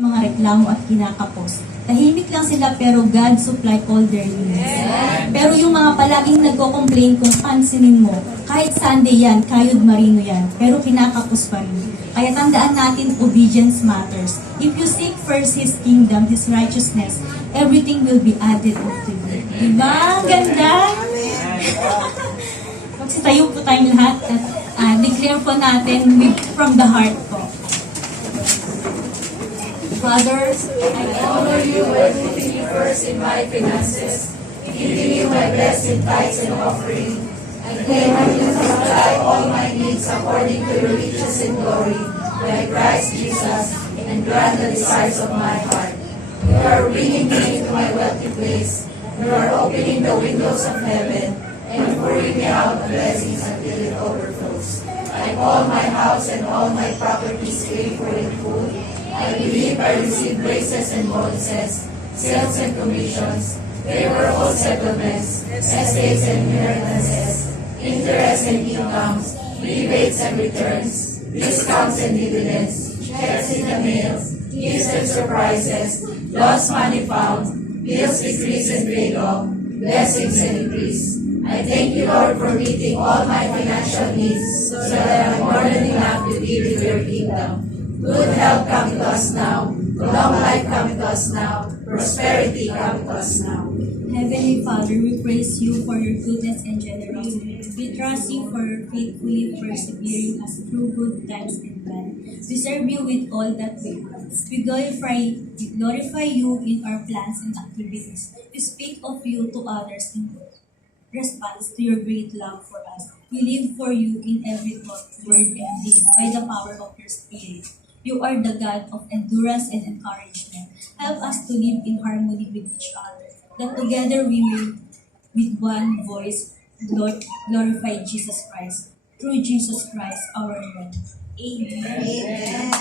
mga reklamo at kinakapos. Tahimik lang sila pero God supply all their needs. Pero yung mga palaging nagko-complain kung pansinin mo, kahit Sunday yan, kayod marino yan, pero kinakapos pa rin. Kaya tandaan natin, obedience matters. If you seek first His kingdom, His righteousness, everything will be added up to you. Diba? Ang ganda! Magsitayo po tayong lahat at declare po natin from the heart po. Fathers, I honor you by putting you first in my finances, giving you my best in tithes and offering. I claim you to supply all my needs according to your riches in glory by Christ Jesus, and grant the desires of my heart. You are bringing me into my wealthy place. You are opening the windows of heaven and pouring me out blessings until it overflows. I call my house and all my properties paid for in full. I believe I receive graces and bonuses, sales and commissions, favorable settlements, estates and inheritances, interest and incomes, rebates and returns, discounts and dividends, checks in the mail, gifts and surprises, lost money found, bills decrease and paid off, blessings and increase. I thank you, Lord, for meeting all my financial needs so that I'm more than enough to give to your kingdom. Good health come to us now. Long life come to us now. Prosperity come to us now. Heavenly Father, we praise you for your goodness and generosity. We trust you for faithfully persevering us through good times and bad. We serve you with all that we have. We glorify you in our plans and activities. We speak of you to others in response to your great love for us. We live for you in every thought, word, and deed by the power of your Spirit. You are the God of endurance and encouragement. Help us to live in harmony with each other, that together we may, with one voice, glorify Jesus Christ. Through Jesus Christ, our Lord. Amen. Amen.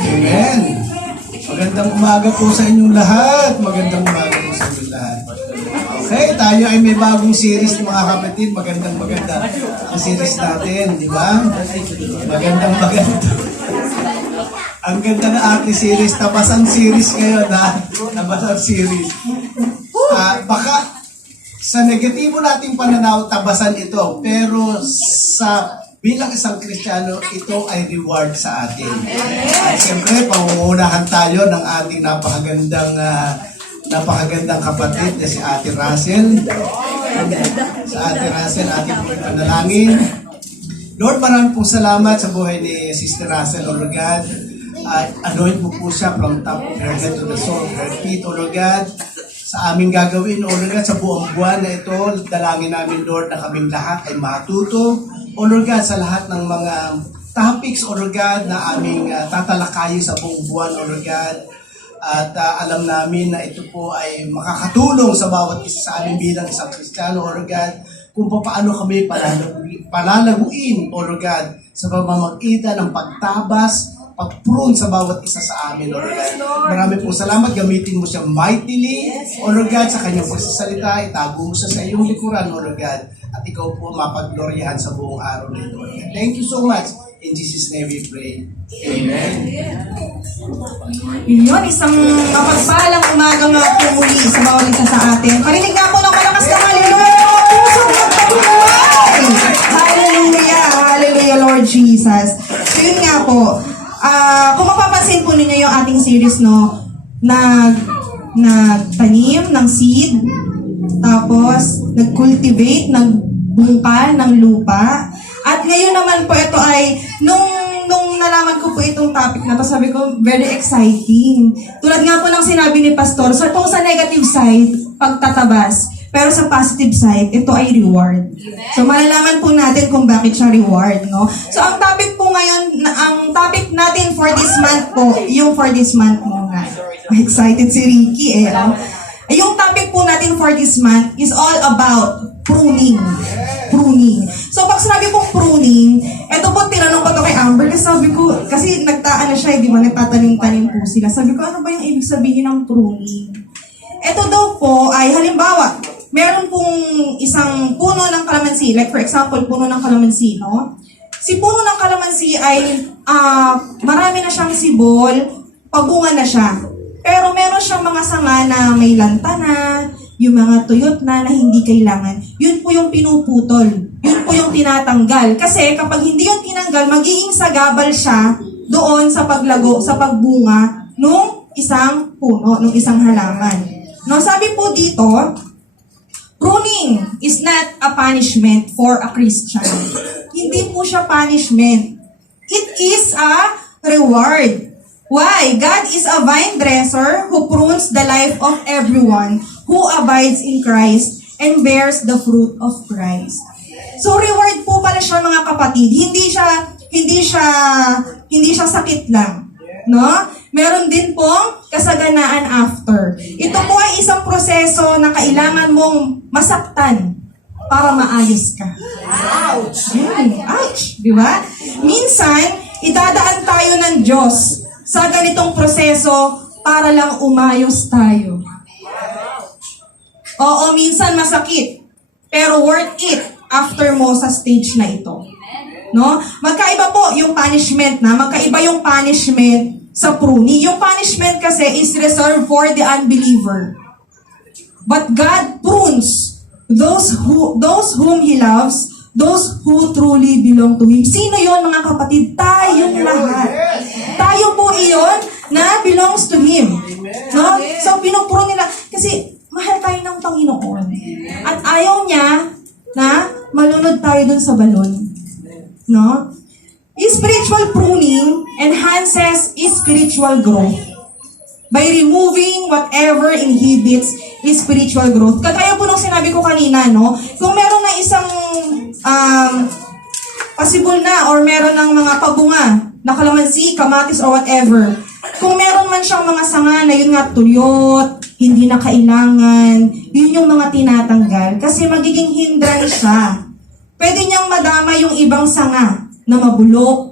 Amen. Magandang umaga po sa inyong lahat. Magandang umaga po sa inyong lahat. Okay, tayo ay may bagong series mga kapatid. Maganda ang series natin, di ba? Maganda. Ang ganda na ating series. Tabasan series ngayon, ha? Tabasan series. Baka sa negatibo nating pananaw, tabasan ito. Pero sa bilang isang Kristiyano, ito ay reward sa atin. At siyempre, pangungunahan tayo ng ating napakagandang kapatid na si Ate Russell. Sa Ate Russell, ating pong panalangin. Lord, maraming pong salamat sa buhay ni Sister Russell, O Lord God. At anoint mo po siya from top of her head to the sole of her feet, O Lord God. Sa aming gagawin, O Lord God, sa buong buwan na ito, dalangin namin, Lord, na kaming lahat ay matuto, O Lord God, sa lahat ng mga topics, O Lord God, na aming tatalakayin sa buong buwan, O Lord God. At alam namin na ito po ay makakatulong sa bawat isa sa amin bilang isang Kristiyano, O Lord God, kung paano kami palalaguin, O Lord God, sa pamamagitan ng pagtabas, pag-prune sa bawat isa sa amin, Lord God. Marami po salamat. Gamitin mo siya mightily, O Lord God, sa kanyang pagsasalita. Itago mo siya sa iyong likuran, O Lord God. At ikaw po mapaggloriyahan sa buong araw na ito. Thank you so much. In Jesus' name we pray. Amen. Yun, isang mapagpalang umaga nga po muli sa bawat isa sa atin. Parinig nga po ng malakas na hallelujah! Pusong magpabuhay! Hallelujah! Hallelujah, Lord Jesus. So yun nga po, kung mapapansin po ninyo yung ating series, no, nagtanim ng seed, tapos nag-cultivate, nagbungkal ng lupa. At ngayon naman po ito ay, nung nalaman ko po itong topic na to, sabi ko, very exciting. Tulad nga po ng sinabi ni Pastor, so itong sa negative side, pagtatabas. Pero sa positive side, ito ay reward. So malalaman po natin kung bakit siya reward, no? So ang topic po ngayon, ang topic natin for this month po, yung for this month mo nga. Excited si Ricky eh, no? Yung topic po natin for this month is all about pruning. Pruning. So pag sinabi pong pruning, ito po tinanong ko to kay Amber kasi sabi ko, kasi nagtaan na siya, di ba, nagtatanim-tanim po sila. Sabi ko, ano ba yung ibig sabihin ng pruning? Ito daw po ay halimbawa, meron pong isang puno ng kalamansi, like for example, puno ng kalamansi, no? Si puno ng kalamansi ay marami na siyang sibol, pabunga na siya. Pero meron siyang mga sanga na may lanta na, yung mga tuyot na hindi kailangan. Yun po yung pinuputol. Yun po yung tinatanggal. Kasi kapag hindi yung tinanggal, magiging sagabal siya doon sa paglago, sa pagbunga nung isang puno, nung isang halaman. No, sabi po dito, pruning is not a punishment for a Christian. Hindi po siya punishment. It is a reward. Why? God is a vine dresser who prunes the life of everyone who abides in Christ and bears the fruit of Christ. So reward po pala siya mga kapatid. Hindi siya sakit lang. No? Meron din pong kasaganaan after. Ito po ay isang proseso na kailangan mong masaktan para maayos ka. Ouch! Ouch! Di ba? Minsan, idadaan tayo ng Diyos sa ganitong proseso para lang umayos tayo. Oo, minsan masakit, pero worth it after mo sa stage na ito. No? Magkaiba po yung punishment magkaiba yung punishment sa pruning. Yung punishment kasi is reserved for the unbeliever. But God prunes those whom He loves, those who truly belong to Him. Sino yon mga kapatid? Tayong lahat. Tayo po iyon na belongs to Him. No? So, pinupuro nila. Kasi, mahal tayo ng Panginoon. At ayaw niya na malunod tayo dun sa balon. No? Spiritual pruning enhances spiritual growth by removing whatever inhibits spiritual growth. Kagaya po nung sinabi ko kanina, no? Kung meron na isang possible na or meron ng mga pabunga na kalamansi, kamatis, or whatever. Kung meron man siyang mga sanga na yun nga tuyot, hindi na kailangan, yun yung mga tinatanggal kasi magiging hindrance siya. Pwede niyang madama yung ibang sanga na mabulok,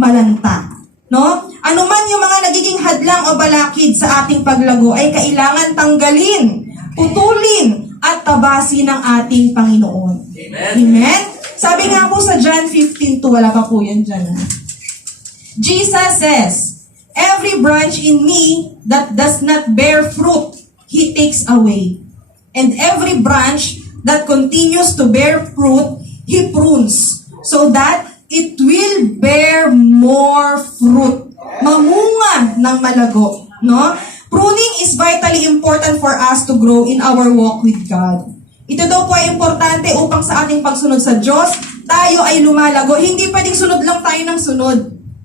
malanta. No? Ano man yung mga nagiging hadlang o balakid sa ating paglago ay kailangan tanggalin, putulin, at tabasin ng ating Panginoon. Amen? Amen? Sabi nga po sa John 15:2, wala pa po yan dyan. Jesus says, "Every branch in me that does not bear fruit, He takes away. And every branch that continues to bear fruit, He prunes, so that it will bear more fruit." Mamunga ng malago. No? Pruning is vitally important for us to grow in our walk with God. Ito daw po ay importante upang sa ating pagsunod sa Diyos, tayo ay lumalago. Hindi pwedeng sunod lang tayo ng sunod.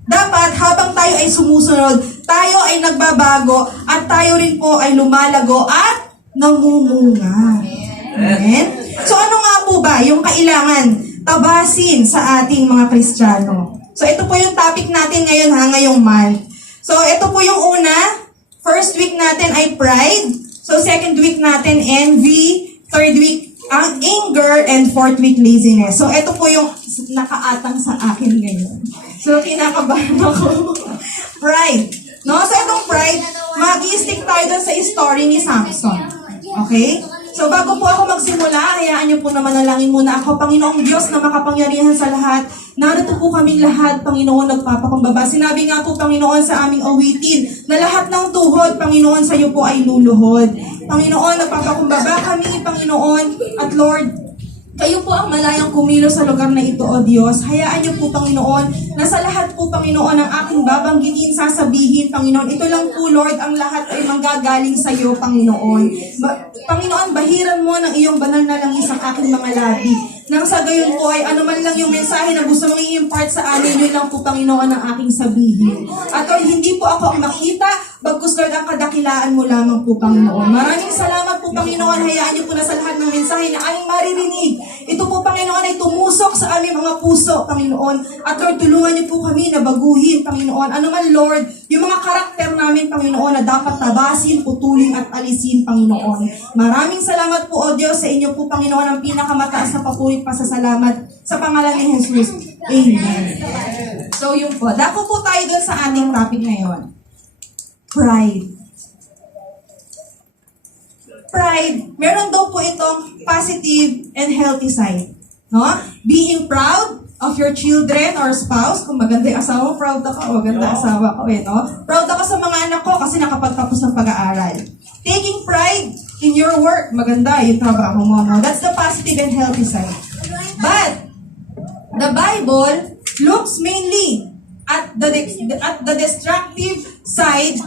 Dapat habang tayo ay sumusunod, tayo ay nagbabago at tayo rin po ay lumalago at namumunga. Amen? So ano nga po ba yung kailangan tabasin sa ating mga Kristiyano? So ito po yung topic natin ngayon ngayong month. So ito po yung una, first week natin ay pride. So second week natin envy, third week ang anger, and fourth week laziness. So ito po yung nakaatang sa akin ngayon. So kinakabahan ako. Pride. No? So itong pride, mag-i-stick tayo dun sa story ni Samson. Okay? So bago po ako magsimula, hayaan niyo po na manalangin muna ako. Panginoong Diyos na makapangyarihan sa lahat, narito po kaming lahat, Panginoon, nagpapakumbaba. Sinabi nga po, Panginoon, sa aming awitin, na lahat ng tuhod, Panginoon, sa iyo po ay luluhod. Panginoon, nagpapakumbaba kami, Panginoon, at Lord, kayo po ang malayang kumilos sa lugar na ito, O Diyos. Hayaan niyo po, Panginoon, na sa lahat po, Panginoon, ang aking babanggitin, sasabihin, Panginoon. Ito lang po, Lord, ang lahat ay manggagaling sa iyo, Panginoon. Panginoon, bahiran mo ng iyong banal na langis ang aking mga labi. Nang sa gayon po ay anuman lang yung mensahe na gusto mong i-impart sa amin, yun lang po, Panginoon, ang aking sabihin. At Lord, hindi po ako ang makita, bagkus Lord, ang kadakilaan mo lamang po, Panginoon. Maraming salamat po, Panginoon. Hayaan niyo po na sa lahat ng mensahe na aming maririnig. Ito po, Panginoon, ay tumusok sa aming mga puso, Panginoon. At Lord, tulungan niyo po kami na baguhin, Panginoon. Ano man, Lord, yung mga karakter namin, Panginoon, na dapat tabasin, putulin at alisin, Panginoon. Maraming salamat po, O Diyos, sa inyo po, Panginoon, ang pinakamataas na papuri pasasalamat sa pangalan ni Jesus. Amen. So yun po. Dako po tayo dun sa ating topic ngayon. Pride. pride, meron daw po itong positive and healthy side. No? Being proud of your children or spouse. Kung maganda yung asawa, proud ako. Maganda asawa ko no? Proud ako sa mga anak ko kasi nakapagtapos ng pag-aaral. Taking pride in your work. Maganda yung trabaho mo. That's the positive and healthy side. But, the Bible looks mainly at the destructive side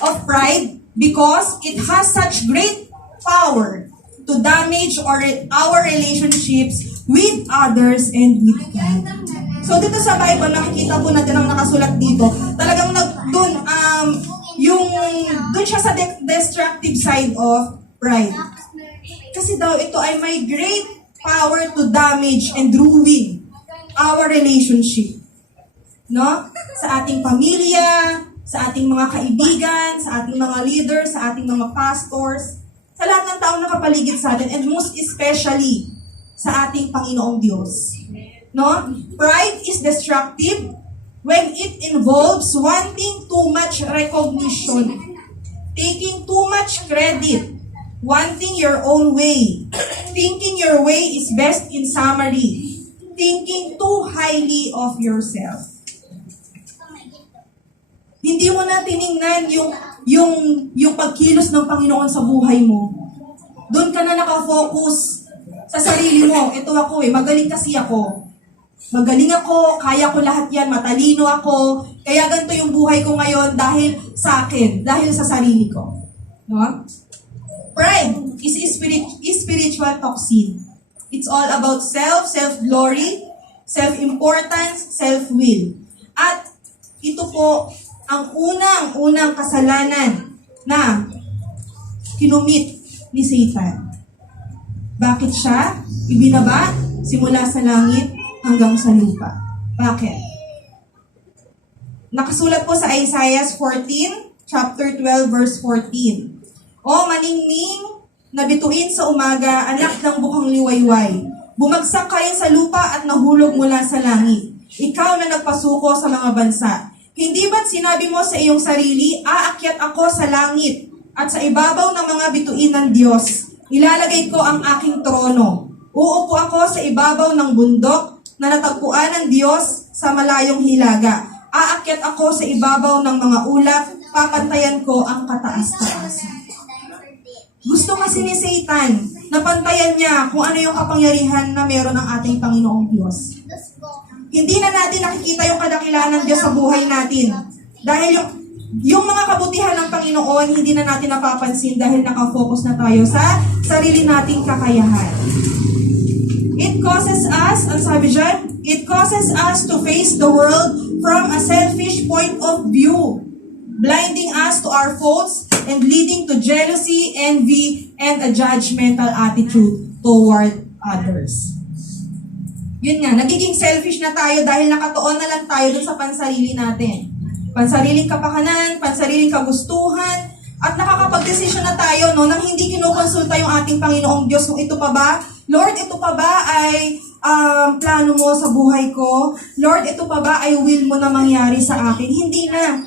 of pride because it has such great power to damage our relationships with others and with God. So dito sa Bible, nakikita po natin ang nakasulat dito. Talagang dun siya sa destructive side of pride. Kasi daw ito ay may great power to damage and ruin our relationship. No? Sa ating pamilya, sa ating mga kaibigan, sa ating mga leaders, sa ating mga pastors, sa lahat ng taong nakapaligid sa atin, and most especially sa ating Panginoong Diyos. No? Pride is destructive when it involves wanting too much recognition, taking too much credit, wanting your own way, thinking your way is best in summary, thinking too highly of yourself. Hindi mo na tiningnan yung pagkilos ng Panginoon sa buhay mo. Doon ka na nakafocus sa sarili mo. Ito ako magaling kasi ako. Magaling ako, kaya ko lahat yan, matalino ako. Kaya ganito yung buhay ko ngayon dahil sa akin, dahil sa sarili ko. No? Pride is spiritual toxin. It's all about self-glory, self-importance, self-will. At ito po ang unang kasalanan na kinumit ni Satan. Bakit siya ibinaba simula sa langit hanggang sa lupa? Bakit? Nakasulat po sa Isaiah 14, chapter 12, verse 14. O maningning na bituin sa umaga, anak ng bukang liwayway. Bumagsak kayo sa lupa at nahulog mula sa langit. Ikaw na nagpasuko sa mga bansa. Hindi ba't sinabi mo sa iyong sarili, aakyat ako sa langit at sa ibabaw ng mga bituin ng Diyos. Ilalagay ko ang aking trono. Uupo ako sa ibabaw ng bundok na natagpuan ng Diyos sa malayong hilaga. Aakyat ako sa ibabaw ng mga ulap, papantayan ko ang kataas-taasan. Gusto kasi ni Satan na pantayan niya kung ano yung kapangyarihan na meron ng ating Panginoong Diyos. Hindi na natin nakikita yung kadakilaan ng Diyos sa buhay natin. Dahil yung mga kabutihan ng Panginoon, hindi na natin napapansin dahil nakafocus na tayo sa sarili nating kakayahan. It causes us, ang sabi dyan, it causes us to face the world from a selfish point of view, blinding us to our faults and leading to jealousy, envy, and a judgmental attitude toward others. Yun nga, nagiging selfish na tayo dahil nakatuon na lang tayo dun sa pansarili natin. Pansariling kapakanan, pansariling kagustuhan, at nakakapag-desisyon na tayo nang hindi kinukonsulta yung ating Panginoong Diyos kung ito pa ba, Lord, ito pa ba ay plano mo sa buhay ko? Lord, ito pa ba ay will mo na mangyari sa akin? Hindi na.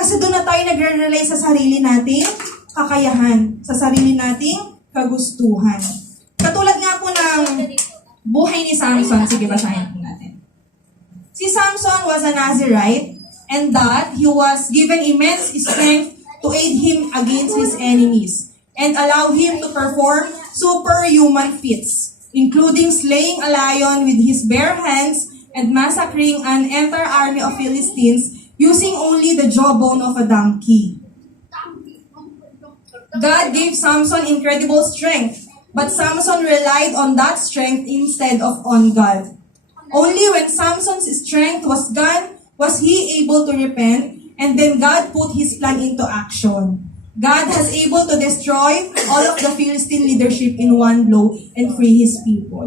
Kasi doon na tayo nagre-rely sa sarili nating kakayahan, sa sarili nating kagustuhan. Katulad nga po ng buhay ni Samson. Sige, basahin po natin. Si Samson was a Nazirite and that he was given immense strength to aid him against his enemies and allow him to perform superhuman feats, including slaying a lion with his bare hands and massacring an entire army of Philistines using only the jawbone of a donkey. God gave Samson incredible strength, but Samson relied on that strength instead of on God. Only when Samson's strength was gone was he able to repent, and then God put his plan into action. God has able to destroy all of the Philistine leadership in one blow and free his people.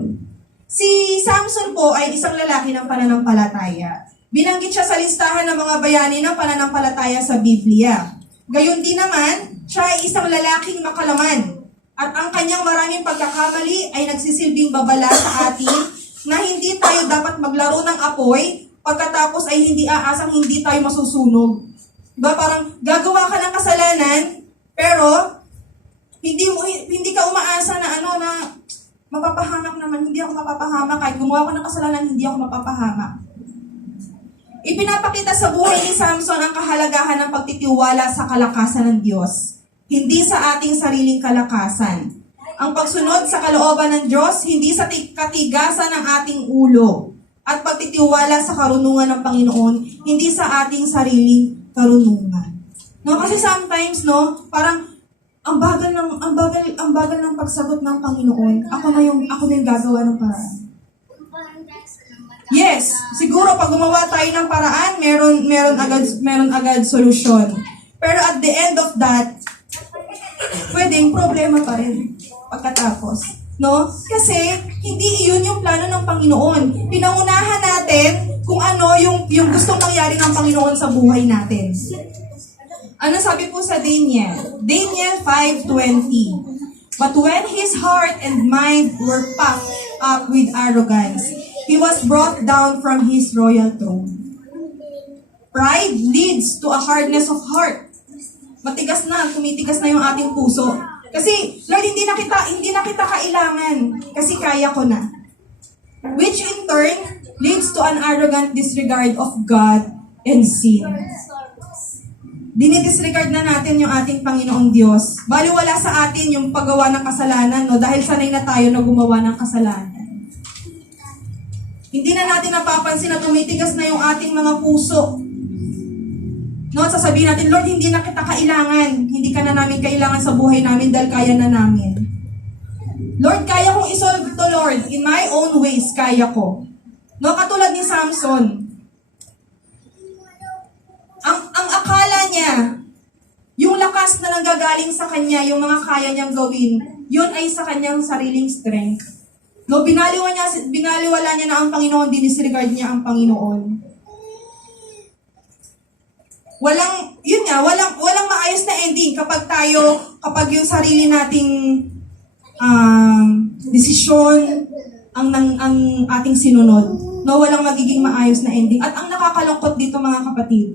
Si Samson po ay isang lalaki ng pananampalataya. Binanggit siya sa listahan ng mga bayani ng pananampalataya sa Biblia. Gayon din naman, siya ay isang lalaking makalaman. At ang kanyang maraming pagkakamali ay nagsisilbing babala sa atin na hindi tayo dapat maglaro ng apoy pagkatapos ay hindi aasang hindi tayo masusunog. Diba? Parang gagawa ka ng kasalanan, pero Hindi ka umaasa na na mapapahamak naman. Hindi ako mapapahamak. Kahit gumawa ko ng kasalanan, hindi ako mapapahamak. Ipinapakita sa buhay ni Samson ang kahalagahan ng pagtitiwala sa kalakasan ng Diyos, hindi sa ating sariling kalakasan. Ang pagsunod sa kalooban ng Diyos, hindi sa katigasan ng ating ulo. At pagtitiwala sa karunungan ng Panginoon, hindi sa ating sariling karunungan. No, kasi sometimes, parang ang bagal ng pagsagot ng Panginoon. Ako na yung gagawa ng paraan. Yes, siguro pag gumawa tayo ng paraan, meron agad solusyon. Pero at the end of that, pwedeng problema pa rin pagkatapos. No? Kasi hindi iyon yung plano ng Panginoon. Pinangunahan natin kung ano yung gustong mangyari ng Panginoon sa buhay natin. Ano sabi po sa Daniel? Daniel 5:20. But when his heart and mind were puffed up with arrogance, he was brought down from his royal throne. Pride leads to a hardness of heart. Tumitigas na yung ating puso. Kasi, Lord, hindi na kita kailangan. Kasi kaya ko na. Which in turn leads to an arrogant disregard of God and sin. Dinidisregard na natin yung ating Panginoong Diyos. Baliwala sa atin yung paggawa ng kasalanan, dahil sanay na tayo na gumawa ng kasalanan. Hindi na natin napapansin na tumitigas na yung ating mga puso. At sasabihin natin, Lord, hindi na kita kailangan. Hindi ka na namin kailangan sa buhay namin dahil kaya na namin. Lord, kaya kong isolve to, Lord. In my own ways, kaya ko. Katulad ni Samson. Ang akala niya, yung lakas na nanggagaling sa kanya, yung mga kaya niyang gawin, yun ay sa kanyang sariling strength. Binaliwala niya na ang Panginoon, dinisregard niya ang Panginoon. Walang maayos na ending kapag yung sarili nating desisyon ang ating sinunod. Walang magiging maayos na ending. At ang nakakalungkot dito, mga kapatid,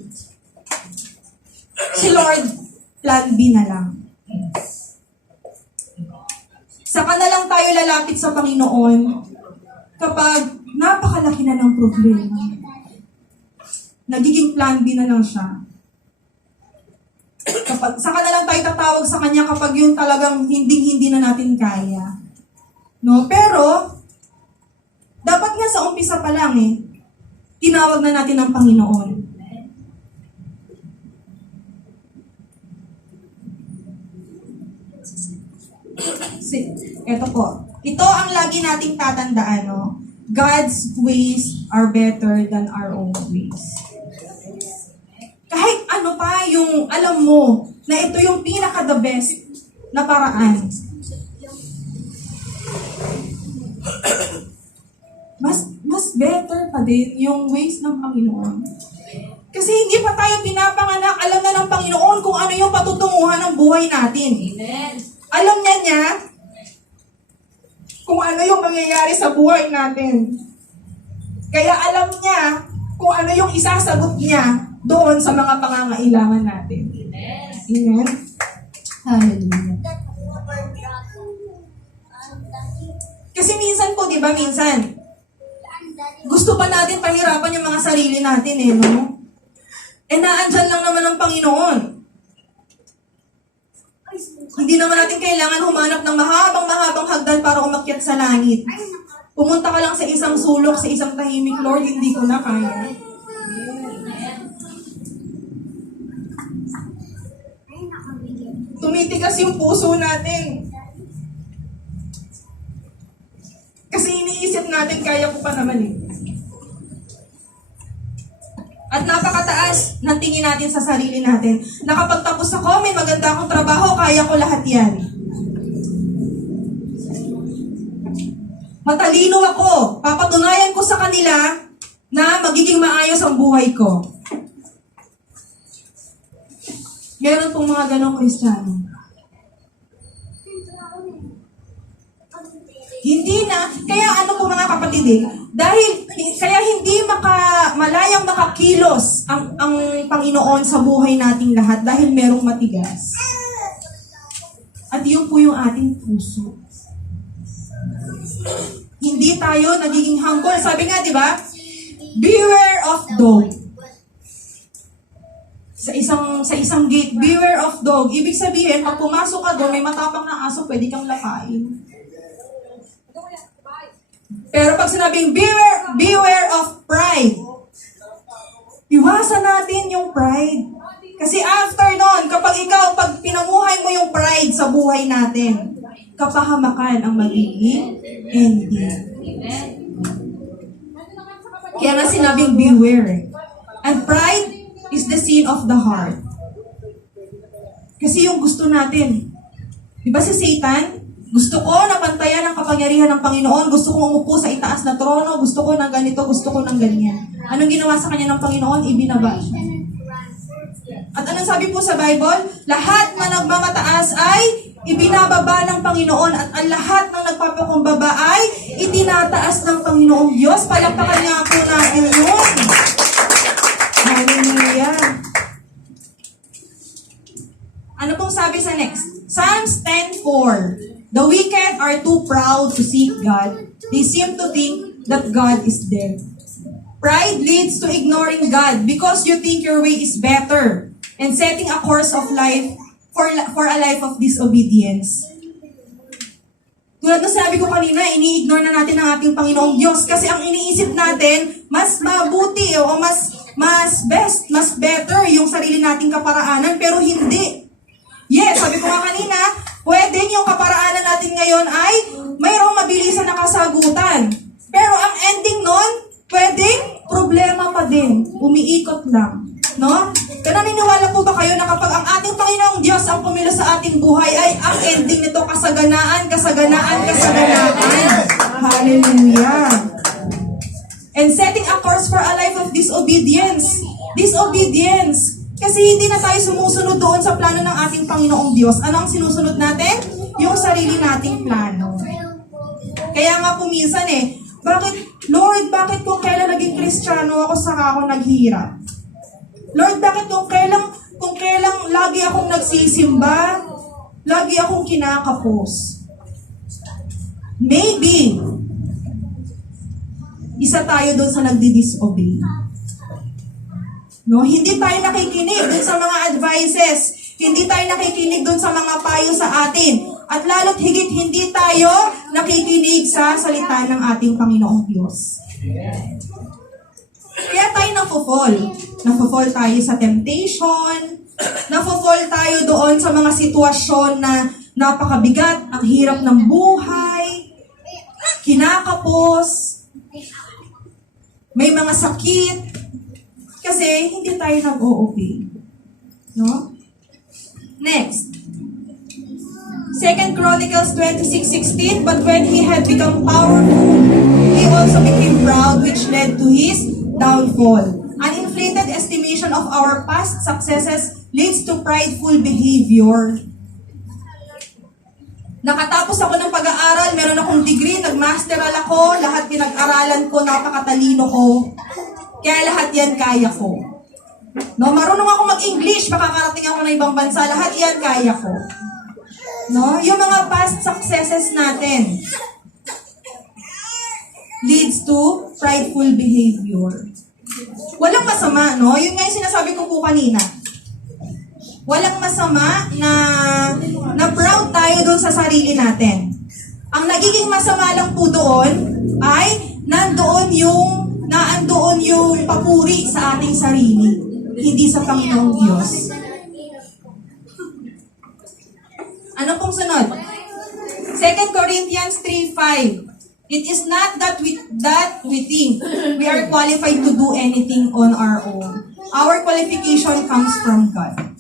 si Lord, plan B na lang. Saka na lang tayo lalapit sa Panginoon kapag napakalaki na ng problema. Nagiging plan B na lang siya. Saka na lang tayo tatawag sa Kanya kapag yung talagang hindi na natin kaya. Pero, dapat nga sa umpisa pa lang tinawag na natin ang Panginoon. Ito po. Ito ang lagi nating tatandaan, God's ways are better than our own ways. Kahit ano pa yung alam mo na ito yung pinaka-the best na paraan. Mas better pa din yung ways ng Panginoon. Kasi hindi pa tayo pinapanganak, alam na ng Panginoon kung ano yung patutunguhan ng buhay natin. Amen. Alam niya kung ano yung mangyayari sa buhay natin. Kaya alam niya kung ano yung isasagot niya doon sa mga pangangailangan natin. Amen? Hallelujah. Kasi minsan po, di ba, gusto pa natin pahirapan yung mga sarili natin, naandyan lang naman ang Panginoon. Hindi naman natin kailangan humanap ng mahabang hagdan para umakyat sa langit. Pumunta ka lang sa isang sulok, sa isang tahimik, Lord, hindi ko na kaya. Tumitigas yung puso natin. Kasi iniisip natin, kaya ko pa naman At napakataas ng tingin natin sa sarili natin. Nakapagtapos ako, may maganda akong trabaho, kaya ko lahat yan. Matalino ako. Papatunayan ko sa kanila na magiging maayos ang buhay ko. Meron pong mga ganong Kristiyano. Hindi na, kaya ano po mga kapatid kaya hindi malayang makakilos ang Panginoon sa buhay nating lahat dahil merong matigas. At yung po yung ating puso. Hindi tayo nagiging humble. Sabi nga, di ba? Beware of dog. Sa isang gate, beware of dog. Ibig sabihin, pag pumasok ka doon, may matapang na aso, pwede kang lapain. Pero pag sinabing beware of pride, iwasan natin yung pride. Kasi after nun, pag pinamuhay mo yung pride sa buhay natin, kapahamakan ang magiging ending. Kaya nga sinabing beware. And pride is the sin of the heart. Kasi yung gusto natin. Di ba si Satan? Gusto ko na pantayan ang kapangyarihan ng Panginoon. Gusto ko umupo sa itaas na trono. Gusto ko ng ganito. Gusto ko ng ganyan. Anong ginawa sa kanya ng Panginoon? Ibinaba siya. At anong sabi po sa Bible? Lahat na nagmamataas ay ibinababa ng Panginoon. At ang lahat ng nagpapakumbaba ay itinataas ng Panginoong Diyos. Palakpakan nga po natin yun. Hallelujah. Ano pong sabi sa next? Psalms 10:4. The wicked are too proud to seek God. They seem to think that God is dead. Pride leads to ignoring God because you think your way is better and setting a course of life for a life of disobedience. Tulad ng sabi ko kanina, ini-ignore na natin ang ating Panginoong Diyos kasi ang iniisip natin, mas mabuti o mas better yung sarili nating kaparaanan, pero hindi. Yes, sabi ko nga kanina, pwede yung kaparaanan natin ngayon ay mayroong mabilisan na kasagutan. Pero ang ending nun, pwedeng problema pa din. Umiikot lang. No? Pero naniniwala po ba kayo na kapag ang ating Panginoong Diyos ang kumilos sa ating buhay ay ang ending nito kasaganaan. Hallelujah. And setting a course for a life of disobedience. Kasi hindi na tayo sumusunod doon sa plano ng ating Panginoong Diyos. Ano ang sinusunod natin? Yung sarili nating plano. Kaya nga po minsan Lord, bakit kung kailan naging Kristiyano ako saka ako naghirap? Lord, bakit kung kailang lagi akong nagsisimba, lagi akong kinakapos? Maybe, isa tayo doon sa nagdi-disobey. No, hindi tayo nakikinig doon sa mga advices. Hindi tayo nakikinig doon sa mga payo sa atin. At lalo't higit hindi tayo nakikinig sa salita ng ating Panginoong Diyos. Kaya tayo nafo-fall. Nafo-fall tayo sa temptation. Nafo-fall tayo doon sa mga sitwasyon na napakabigat, ang hirap ng buhay, kinakapos, may mga sakit, kasi hindi tayo nag-o-obey. No? Next. 2 Chronicles 26:16, but when he had become powerful, he also became proud, which led to his downfall. An inflated estimation of our past successes leads to prideful behavior. Nakatapos ako ng pag-aaral, meron akong degree, nag-masteral ako, lahat pinag-aralan ko, napakatalino ko. Kaya lahat yan kaya ko. No, marunong ako mag-English, makakarating ako ng ibang bansa, lahat yan kaya ko. No, yung mga past successes natin leads to prideful behavior. Walang masama, no? Yun nga yung sinasabi ko po kanina. Walang masama na proud tayo doon sa sarili natin. Ang nagiging masama lang po doon ay naandoon yung papuri sa ating sarili, hindi sa Panginoong Diyos. Ano pong sunod? 2 Corinthians 3:5. It is not that we think we are qualified to do anything on our own. Our qualification comes from God.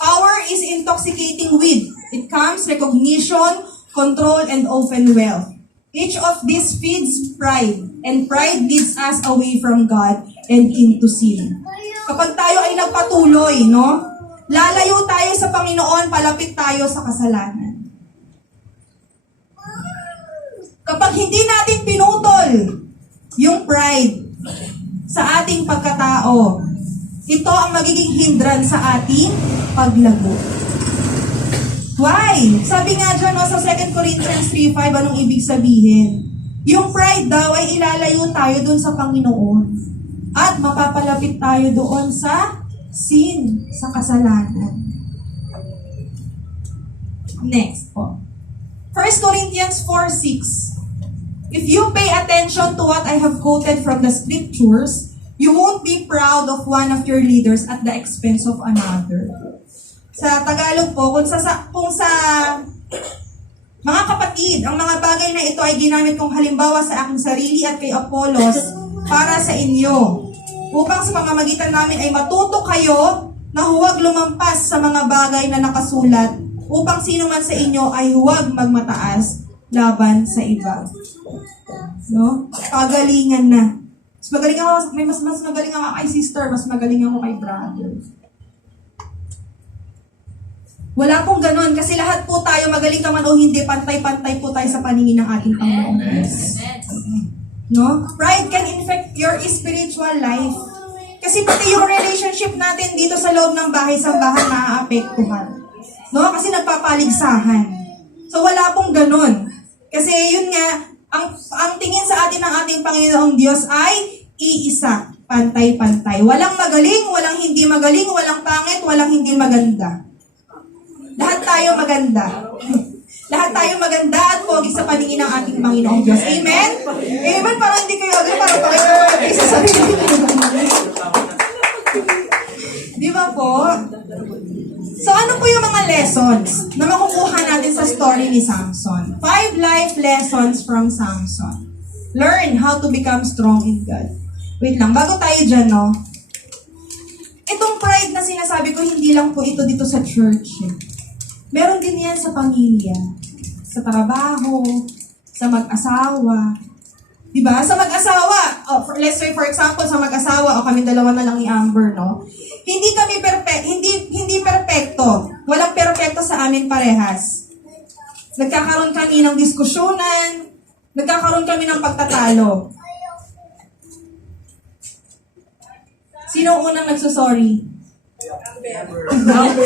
Power is intoxicating with. It comes recognition, control, and open wealth. Each of these feeds pride, and pride leads us away from God and into sin. Kapag tayo ay nagpatuloy, no? Lalayo tayo sa Panginoon, palapit tayo sa kasalanan. Kapag hindi natin pinutol yung pride sa ating pagkatao, ito ang magiging hindrance sa ating paglago. Why? Sabi nga dyan no, sa 2 Corinthians 3:5, anong ibig sabihin? Yung pride daw ay ilalayo tayo dun sa Panginoon. At mapapalapit tayo doon sa sin, sa kasalanan. Next po. 1 Corinthians 4:6. If you pay attention to what I have quoted from the scriptures, you won't be proud of one of your leaders at the expense of another. Sa Tagalog po, kung sa mga kapatid, ang mga bagay na ito ay ginamit kong halimbawa sa aking sarili at kay Apollos para sa inyo, upang sa pamamagitan namin ay matuto kayo na huwag lumampas sa mga bagay na nakasulat, upang sino man sa inyo ay huwag magmataas laban sa iba. No? Pagalingan na. Mas magaling ako, mas magaling ako kay sister, mas magaling ako kay brother. Wala pong ganun, kasi lahat po tayo, magaling ka man o hindi, pantay-pantay po tayo sa paningin ng ating Panginoong Diyos. No? Pride can infect your spiritual life. Kasi pati yung relationship natin dito sa loob ng bahay-sambahan maaapektuhan. No? Kasi nagpapaligsahan. So wala pong ganun. Kasi yun nga, ang tingin sa atin ng ating Panginoong Diyos ay iisa, pantay-pantay. Walang magaling, walang hindi magaling, walang pangit, walang hindi maganda. Lahat tayo maganda. Lahat tayo maganda at pogi sa paningin ng ating Panginoong Diyos. Amen? Amen? Parang hindi kayo agad, parang pakita sa sarili. Di ba po? So ano po yung mga lessons na makukuha natin sa story ni Samson? 5 life lessons from Samson. Learn how to become strong in God. Wait lang, bago tayo dyan, no? Itong pride na sinasabi ko, hindi lang po ito dito sa church. Meron din yan sa pamilya, sa trabaho, sa mag-asawa. Diba? Sa mag-asawa, let's say for example, sa mag-asawa, o kami dalawa na lang ni Amber, no? Hindi kami hindi perpekto. Walang perpekto sa amin parehas. Nagkakaroon kami ng diskusyonan, nagkakaroon kami ng pagtatalo. Sino unang nagsusorry? Grabe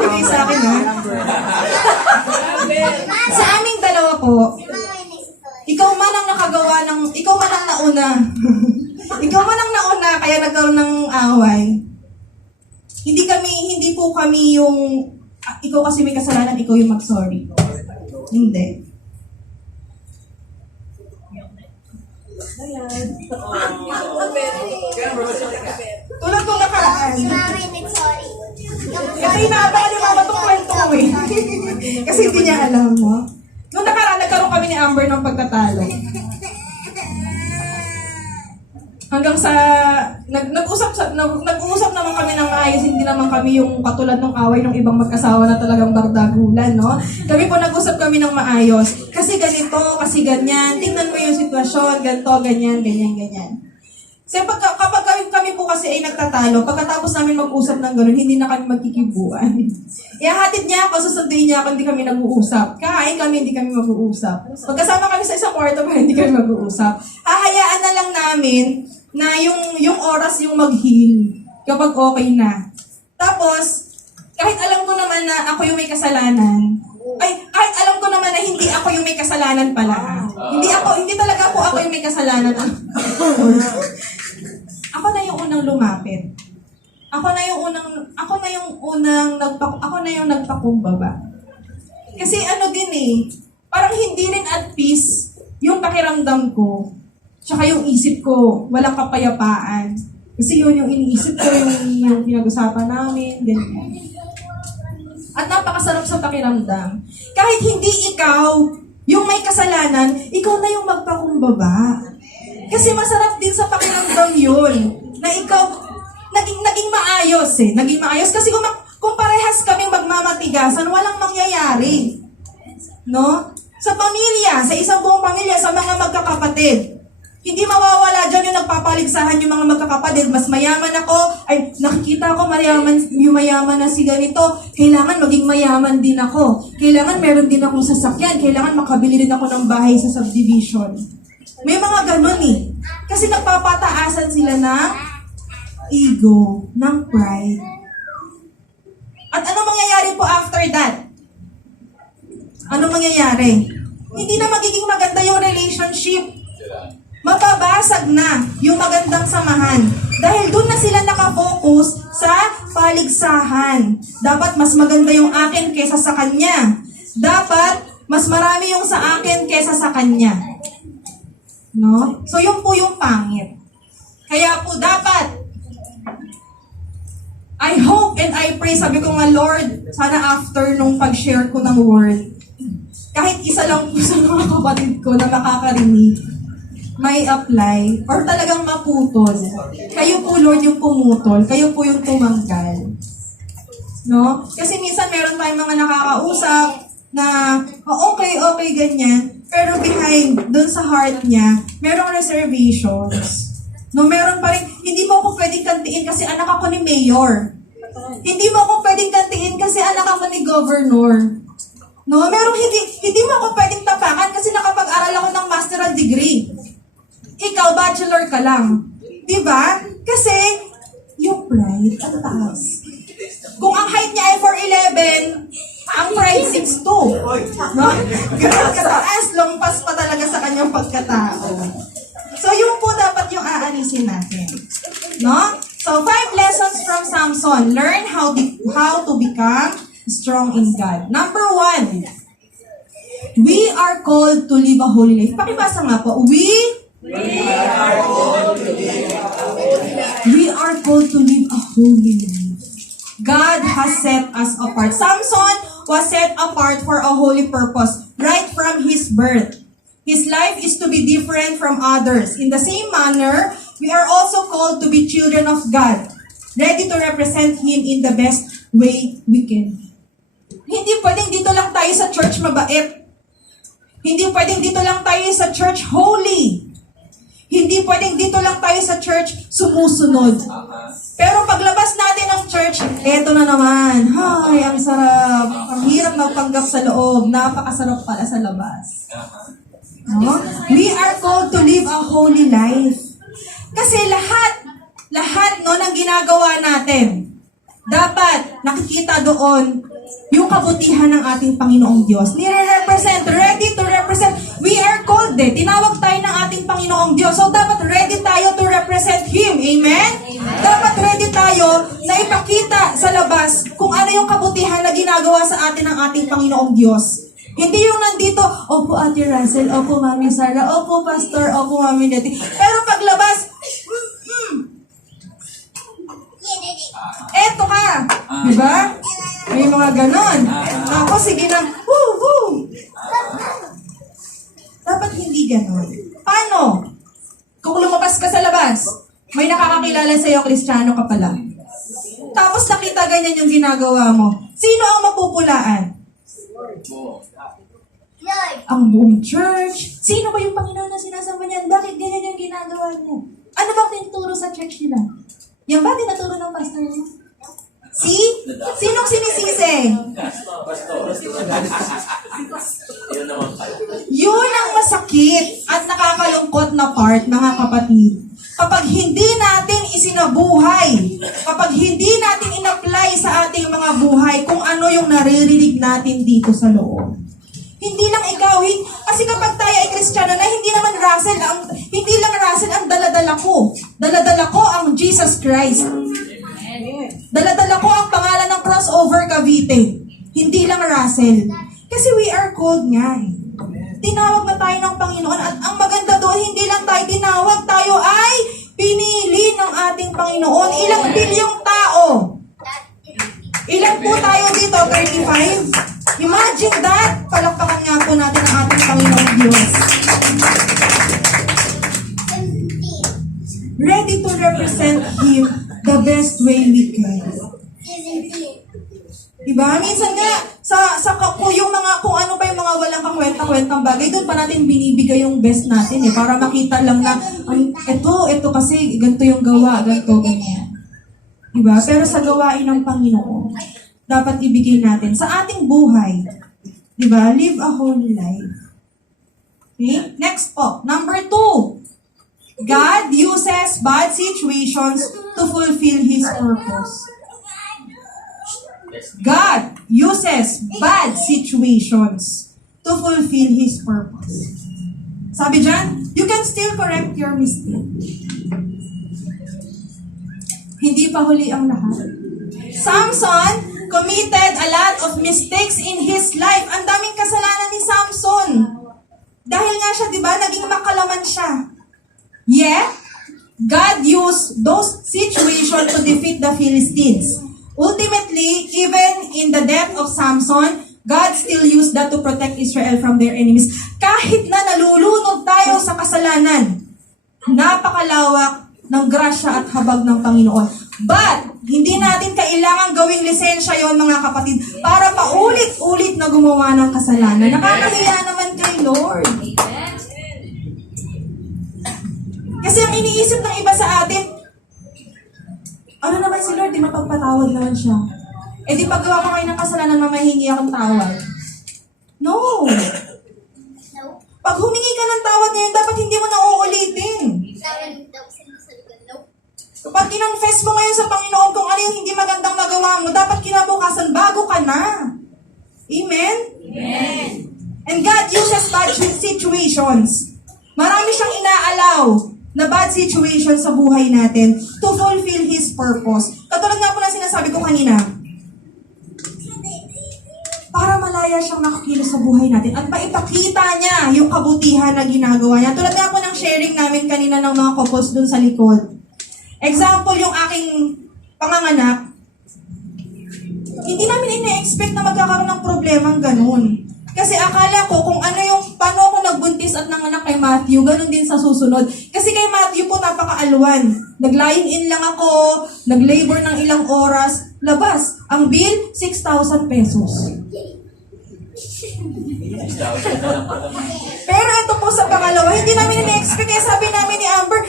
kayo sa akin, ha? Sa aming dalawa po, ikaw man ang nauna. Ikaw man ang nauna, kaya nagkaroon ng away. Hindi po kami yung, ikaw kasi may kasalanan, ikaw yung mag-sorry. Hindi. Tulad kong nakaraan. Kasi inaabangan yung mama itong kwento ko eh. Kasi hindi niya alam, no? Nung nakaraan, nagkaroon kami ni Amber ng pagtatalo. Hanggang sa, nag-uusap naman kami ng maayos, hindi naman kami yung katulad ng away ng ibang mag-asawa na talagang bardagulan, no? Kami po nag-usap kami ng maayos. Kasi ganito, kasi ganyan, tingnan mo yung sitwasyon, ganito, ganyan. So, kapag kami po kasi ay nagtatalo, pagkatapos namin mag-usap ng gano'n, hindi na kami magkikibuan. Ihahatid niya ako, susunduin niya ako, hindi kami nag-uusap. Kakain kami, hindi kami mag-uusap. Pagkasama kami sa isang kwarto, hindi kami mag-uusap. Hahayaan na lang namin na yung oras yung mag-heal kapag okay na. Tapos, kahit alam ko naman na ako yung may kasalanan, kahit alam ko naman na hindi ako yung may kasalanan pala. Hindi talaga ako yung may kasalanan. Ako na yung unang lumapit. Ako na yung nagpakumbaba. Kasi din parang hindi rin at peace yung pakiramdam ko. Tsaka yung isip ko, walang kapayapaan. Kasi yun yung iniisip ko, yung pinag-usapan namin, ganyan. At napakasarap sa pakiramdam. Kahit hindi ikaw yung may kasalanan, ikaw na yung magpakumbaba. Kasi masarap din sa pakiramdam yun. Na ikaw, naging maayos eh. Naging maayos. Kasi kung parehas kaming magmamatigasan, walang mangyayari. No? Sa pamilya, sa isang buong pamilya, sa mga magkakapatid. Hindi mawawala dyan yung nagpapaligsahan yung mga magkakapatid. Mas mayaman ako, ay nakikita ko yung mayaman na si ganito. Kailangan maging mayaman din ako. Kailangan meron din akong sasakyan. Kailangan makabili din ako ng bahay sa subdivision. May mga ganun eh. Kasi nagpapataasan sila ng ego, ng pride. At ano mangyayari po after that? ano mangyayari? Hindi na magiging maganda yung relationship. Mababasag na yung magandang samahan. Dahil doon na sila nakafocus sa paligsahan. Dapat mas maganda yung akin kesa sa kanya. Dapat mas marami yung sa akin kesa sa kanya. No? So yun po yung pangit. Kaya po dapat, I hope and I pray, sabi ko nga, Lord, sana after nung pag-share ko ng word, kahit isa lang po sa mga kapatid ko na nakakarinig, may apply, or talagang maputol. Kayo po, Lord, yung pumutol. Kayo po yung tumanggal. No? Kasi minsan meron tayong mga nakakausap na, okay, ganyan. Pero behind, dun sa heart niya, merong reservations. No, meron pa rin, hindi mo ako pwedeng kantiin kasi anak ako ni Mayor. Hindi mo ako pwedeng kantiin kasi anak ako ni Governor. No, merong hindi mo ako pwedeng tapakan kasi nakapag-aral ako ng masteral degree. Ikaw, bachelor ka lang. Diba? Kasi, yung pride, ang taas. Kung ang height niya ay 4'11", ang pride 6'2". No? Ganun kataas, lumpas pa talaga sa kanyang pagkatao. So, yun po dapat yung aalisin natin. No? So, 5 lessons from Samson. Learn how to become strong in God. Number 1, we are called to live a holy life. Pakibasa nga po. We are called to live a holy life. God has set us apart. Samson was set apart for a holy purpose right from his birth. His life is to be different from others. In the same manner, we are also called to be children of God, ready to represent Him in the best way we can. Hindi pwedeng dito lang tayo sa church mabait. Hindi pwedeng dito lang tayo sa church holy. Hindi pwedeng dito lang tayo sa church sumusunod. Pero paglabas natin ng church, eto na naman. Ay, ang sarap. Ang hirap magpanggap sa loob. Napakasarap pala sa labas. No? We are called to live a holy life. Kasi lahat no ng ginagawa natin, dapat nakikita doon yung kabutihan ng ating Panginoong Diyos. Nire-represent, ready to represent. We are called tinawag tayo ng ating Panginoong Diyos. So dapat ready tayo to represent Him. Amen? Dapat ready tayo na ipakita sa labas kung ano yung kabutihan na ginagawa sa atin ng ating Panginoong Diyos. Hindi yung nandito, opo Ate Russell, opo Mami Sarah, opo Pastor, opo Mami Nettie. Pero paglabas, eto ka. Diba? May mga ganon. Tapos sige na, woo! Dapat hindi ganon. Paano? Kung lumabas ka sa labas, may nakakakilala sa'yo, Kristiyano ka pala. Tapos nakita ganyan yung ginagawa mo. Sino ang mapupulaan? Ang buong church. Sino ba yung Panginoon na sinasama niyan? Bakit ganyan yung ginagawa niya? Ano bang tinuturo sa church nila? Yan ba tinuturo ng pastor niya? Sinong sinisisi? Yun ang masakit at nakakalungkot na part, mga kapatid. Kapag hindi natin isinabuhay, kapag hindi natin in-apply sa ating mga buhay kung ano yung naririnig natin dito sa loob. Hindi lang ikaw, kasi kapag tayo ay Kristiyano na, hindi lang Russell ang daladala ko. Daladala ko ang Jesus Christ. Daladala ko ang pangalan ng Crossover Cavite. Hindi lang Russell. Kasi we are called nga. Tinawag na tayo ng Panginoon at ang maganda doon, hindi lang tayo tinawag, tayo ay pinili ng ating Panginoon. Ilang bilyong tao? Ilan po tayo dito? 35? Imagine that! Palakpakan nga po natin ang ating Panginoong Diyos. Ready to represent Him the best way we can. Diba? Minsan nga, yung mga, kung ano pa yung mga walang kakwenta-kwentang bagay, doon pa natin binibigay yung best natin para makita lang na, ito kasi, ganito yung gawa, ganito, ganyan. Diba? Pero sa gawain ng Panginoon, dapat ibigay natin sa ating buhay. Diba? Live a holy life. Okay? Next po. Number 2. God uses bad situations to fulfill His purpose. God uses bad situations to fulfill His purpose. Sabi dyan, you can still correct your mistake. Hindi pa huli ang lahat. Samson committed a lot of mistakes in his life. Ang daming kasalanan ni Samson. Dahil nga siya, di ba, naging makalaman siya. Yet, God used those situations to defeat the Philistines. Ultimately, even in the death of Samson, God still used that to protect Israel from their enemies. Kahit na nalulunod tayo sa kasalanan, napakalawak ng grasya at habag ng Panginoon. But, hindi natin kailangan gawing lisensya yon mga kapatid para paulit-ulit na gumawa ng kasalanan. Nakakahiya naman kay Lord. Kasi ang iniisip ng iba sa atin, ano naman si Lord, di mapagpatawad naman siya. Eh di paggawa ko kayo ng kasalanan, mamahingi akong tawad. No! Pag humingi ka ng tawad ngayon, dapat hindi mo na uulitin. Kapag kinonfess mo ngayon sa Panginoon kung ano yung hindi magandang nagawa mo, dapat kinabukasan, bago ka na. Amen? Amen. And God uses bad situations. Marami siyang inaalaw na bad situation sa buhay natin to fulfill His purpose. Katulad nga po na sinasabi ko kanina, para malaya siyang nakakilos sa buhay natin at maipakita niya yung kabutihan na ginagawa niya. Tulad nga po ng sharing namin kanina ng mga couples dun sa likod. Example, yung aking panganganak, hindi namin ina-expect na magkakaroon ng problemang ganun. Kasi akala ko kung ano yung, paano ako nagbuntis at nanganak kay Matthew, ganun din sa susunod. Kasi kay Matthew po napakaaluan. Nag-lying in lang ako, nag-labor ng ilang oras, labas. Ang bill, 6,000 pesos. Pero ito po sa pangalawa, hindi namin ina-expect. Kaya sabi namin ni Amber,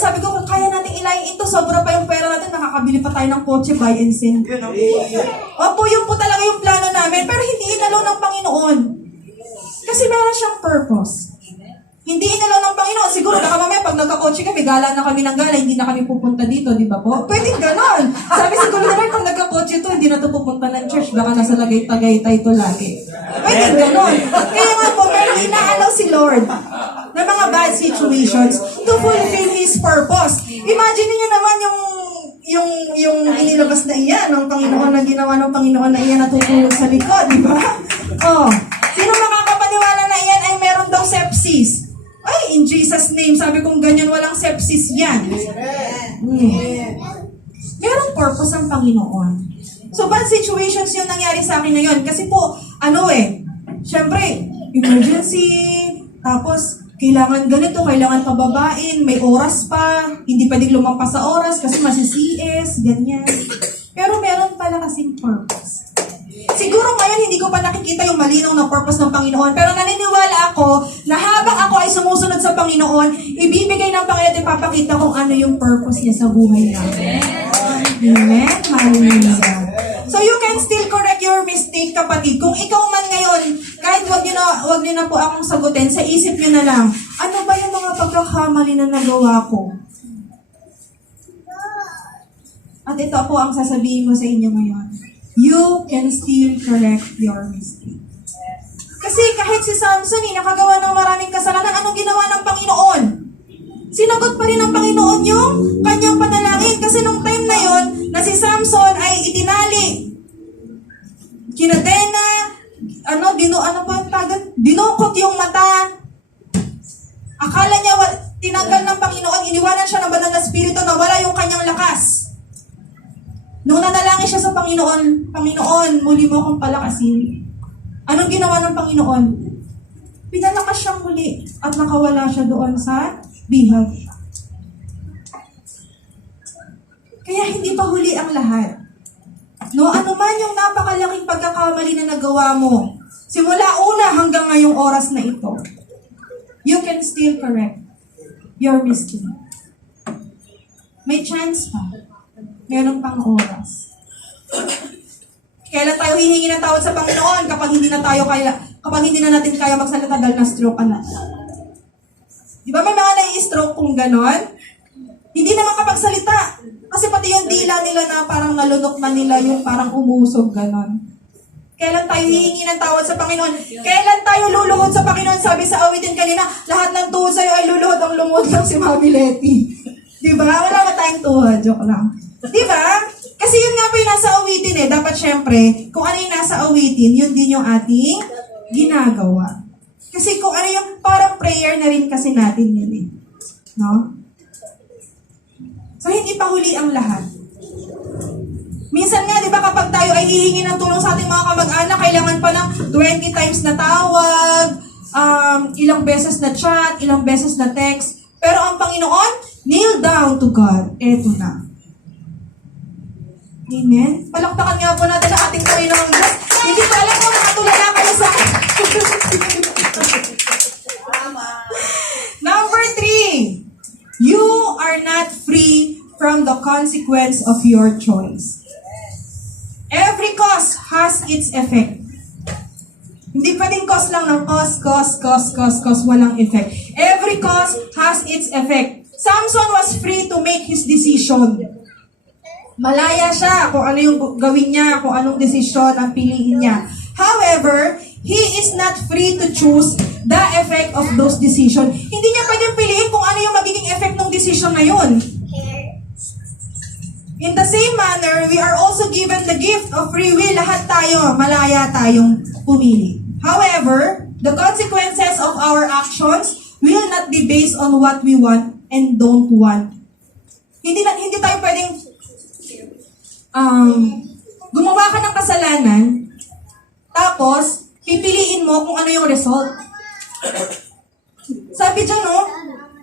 sabi ko, kaya natin ilayin ito, sobra pa yung pera natin, nakakabili pa tayo ng kotse, buy and send. Opo, yun po talaga yung plano namin, pero hindi inalaw ng Panginoon. Kasi meron siyang purpose. Hindi inalaw ng Panginoon. Siguro baka mamaya pag nagkakotse kami, gala na kami ng gala, hindi na kami pupunta dito, di ba po? Pwedeng ganon. Sabi siguro na pag nagkakotse to, hindi na to pupunta ng church, baka nasa Tagaytay to lagi. Pwedeng ganon. Kaya nga po, pero inaalaw si Lord na mga bad situations to fulfill His purpose. Imagine niyo naman yung inilabas na iyan ng Panginoon na ginawa ng Panginoon na iyan natutulog sa likod, di ba? Oh, sino makakapaniwala na iyan ay meron daw sepsis? Ay, in Jesus' name, sabi kong ganyan, walang sepsis yan. Merong purpose ang Panginoon. So, bad situations yung nangyari sa akin ngayon. Kasi po, syempre, emergency, tapos, kailangan ganito, kailangan pababain, may oras pa, hindi pwedeng lumampas sa oras kasi masi-CS, ganyan. Pero meron pala kasing purpose. Siguro ngayon hindi ko pa nakikita yung malinaw na purpose ng Panginoon, pero naniniwala ako na habang ako ay sumusunod sa Panginoon, ibibigay ng Panginoon at ipapakita kung ano yung purpose niya sa buhay natin. Amen? Hallelujah. So you can still correct your mistake, kapatid. Kung ikaw man ngayon, kahit wag niyo na po akong sagutin, sa isip niyo na lang, ano ba yung mga pagkakamali na nagawa ko? At ito po ang sasabihin ko sa inyo ngayon. You can still correct your mistake. Kasi kahit si Samson, nakagawa ng maraming kasalanan, anong ginawa ng Panginoon? Sinagot pa rin ng Panginoon yung kanyang panalangin. Kasi nung time na yon na si Samson ay itinali, kinadena, dinukot yung mata. Akala niya, tinanggal ng Panginoon, iniwanan siya ng banal na spirito na wala yung kanyang lakas. Nung nanalangin siya sa Panginoon, Panginoon, muli mo akong palakasin. Anong ginawa ng Panginoon? Pinalakas siyang muli at nakawala siya doon sa bihag. Kaya hindi pa huli ang lahat. No, ano man yung napakalaking pagkakamali na nagawa mo, simula una hanggang ngayong oras na ito, you can still correct your mistake. May chance pa. Meron pang oras. Kailan tayo hihingi ng tawad sa Panginoon kapag hindi na natin kaya magsalita dahil na-stroke ka na? Di ba may mga nai-stroke kung ganon? Hindi na makapagsalita. Kasi pati yung dila nila na parang nalunok na nila yung parang umusog ganon. Kailan tayo hihingi ng tawad sa Panginoon? Kailan tayo luluhod sa Panginoon? Sabi sa awitin kanina, lahat ng tuhod sa'yo ay luluhod, ang lumuhod lang si Mami Letty. Diba? Wala ba tayong tuhod? Joke lang. Diba? Kasi yun nga po yung nasa awitin eh. Dapat syempre, kung ano yung nasa awitin, yun din yung ating ginagawa. Kasi kung ano yung parang prayer na rin kasi natin yun eh. No? So, hindi pa huli ang lahat. Minsan nga, di ba, kapag tayo ay hihingi ng tulong sa ating mga kamag-anak, kailangan pa ng 20 times na tawag, ilang beses na chat, ilang beses na text. Pero ang Panginoon, kneel down to God. Eto na. Amen? Palakpakan nga po natin ang ating Panginoon Diyos. Hindi ko alam kung nakatulala kayo sa Number 3. You are not free from the consequence of your choice. Every cause has its effect. Hindi pwedeng cause lang ng cause, walang effect. Every cause has its effect. Samson was free to make his decision. Malaya siya kung ano yung gawin niya, kung anong desisyon ang piliin niya. However, he is not free to choose the effect of those decisions. Hindi niya pwedeng piliin kung ano yung magiging effect ng decision na yun. In the same manner, we are also given the gift of free will. Lahat tayo, malaya tayong pumili. However, the consequences of our actions will not be based on what we want and don't want. Hindi tayo pwedeng gumawa ka ng kasalanan, tapos pipiliin mo kung ano yung result. Sabi dyan, no?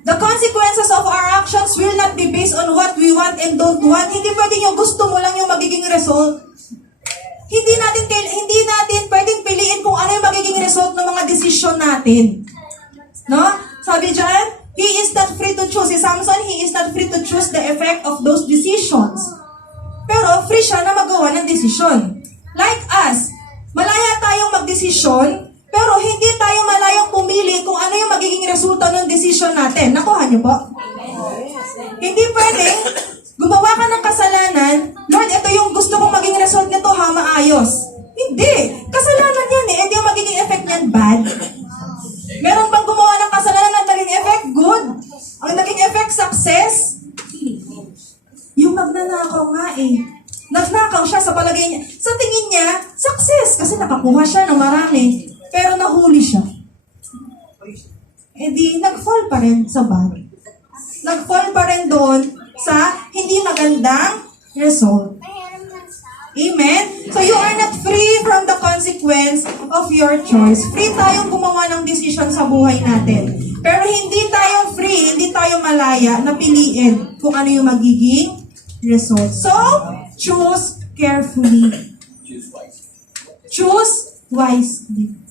The consequences of our actions will not be based on what we want and don't want. Hindi pwedeng yung gusto mo lang yung magiging result. Hindi natin pwedeng piliin kung ano yung magiging result ng mga desisyon natin. No? Sabi dyan, he is not free to choose. Si Samson, he is not free to choose the effect of those decisions. Pero free siya na magawa ng desisyon. Like us, malaya tayong magdesisyon, pero hindi tayo malayang pumili kung ano yung magiging resulta ng decision natin. Nakuha niyo po? Hindi pwedeng gumawa ka ng kasalanan, Lord, ito yung gusto kong maging result nito, maayos. Hindi. Kasalanan yan eh. Ito yung magiging effect niyan, bad. Meron bang gumawa ng kasalanan na naging effect? Good. Ang naging effect, success. Yung magnanakaw nga eh. Nagnakaw siya sa palagay niya. Sa tingin niya, success. Kasi nakakuha siya ng marami. Pero nahuli siya. Eh di, nag-fall pa rin sa bad. Nag-fall pa rin doon sa hindi magandang result. Amen? So you are not free from the consequence of your choice. Free tayong gumawa ng decision sa buhay natin. Pero hindi tayo free, hindi tayo malaya na piliin kung ano yung magiging result. So, choose carefully. Choose wisely.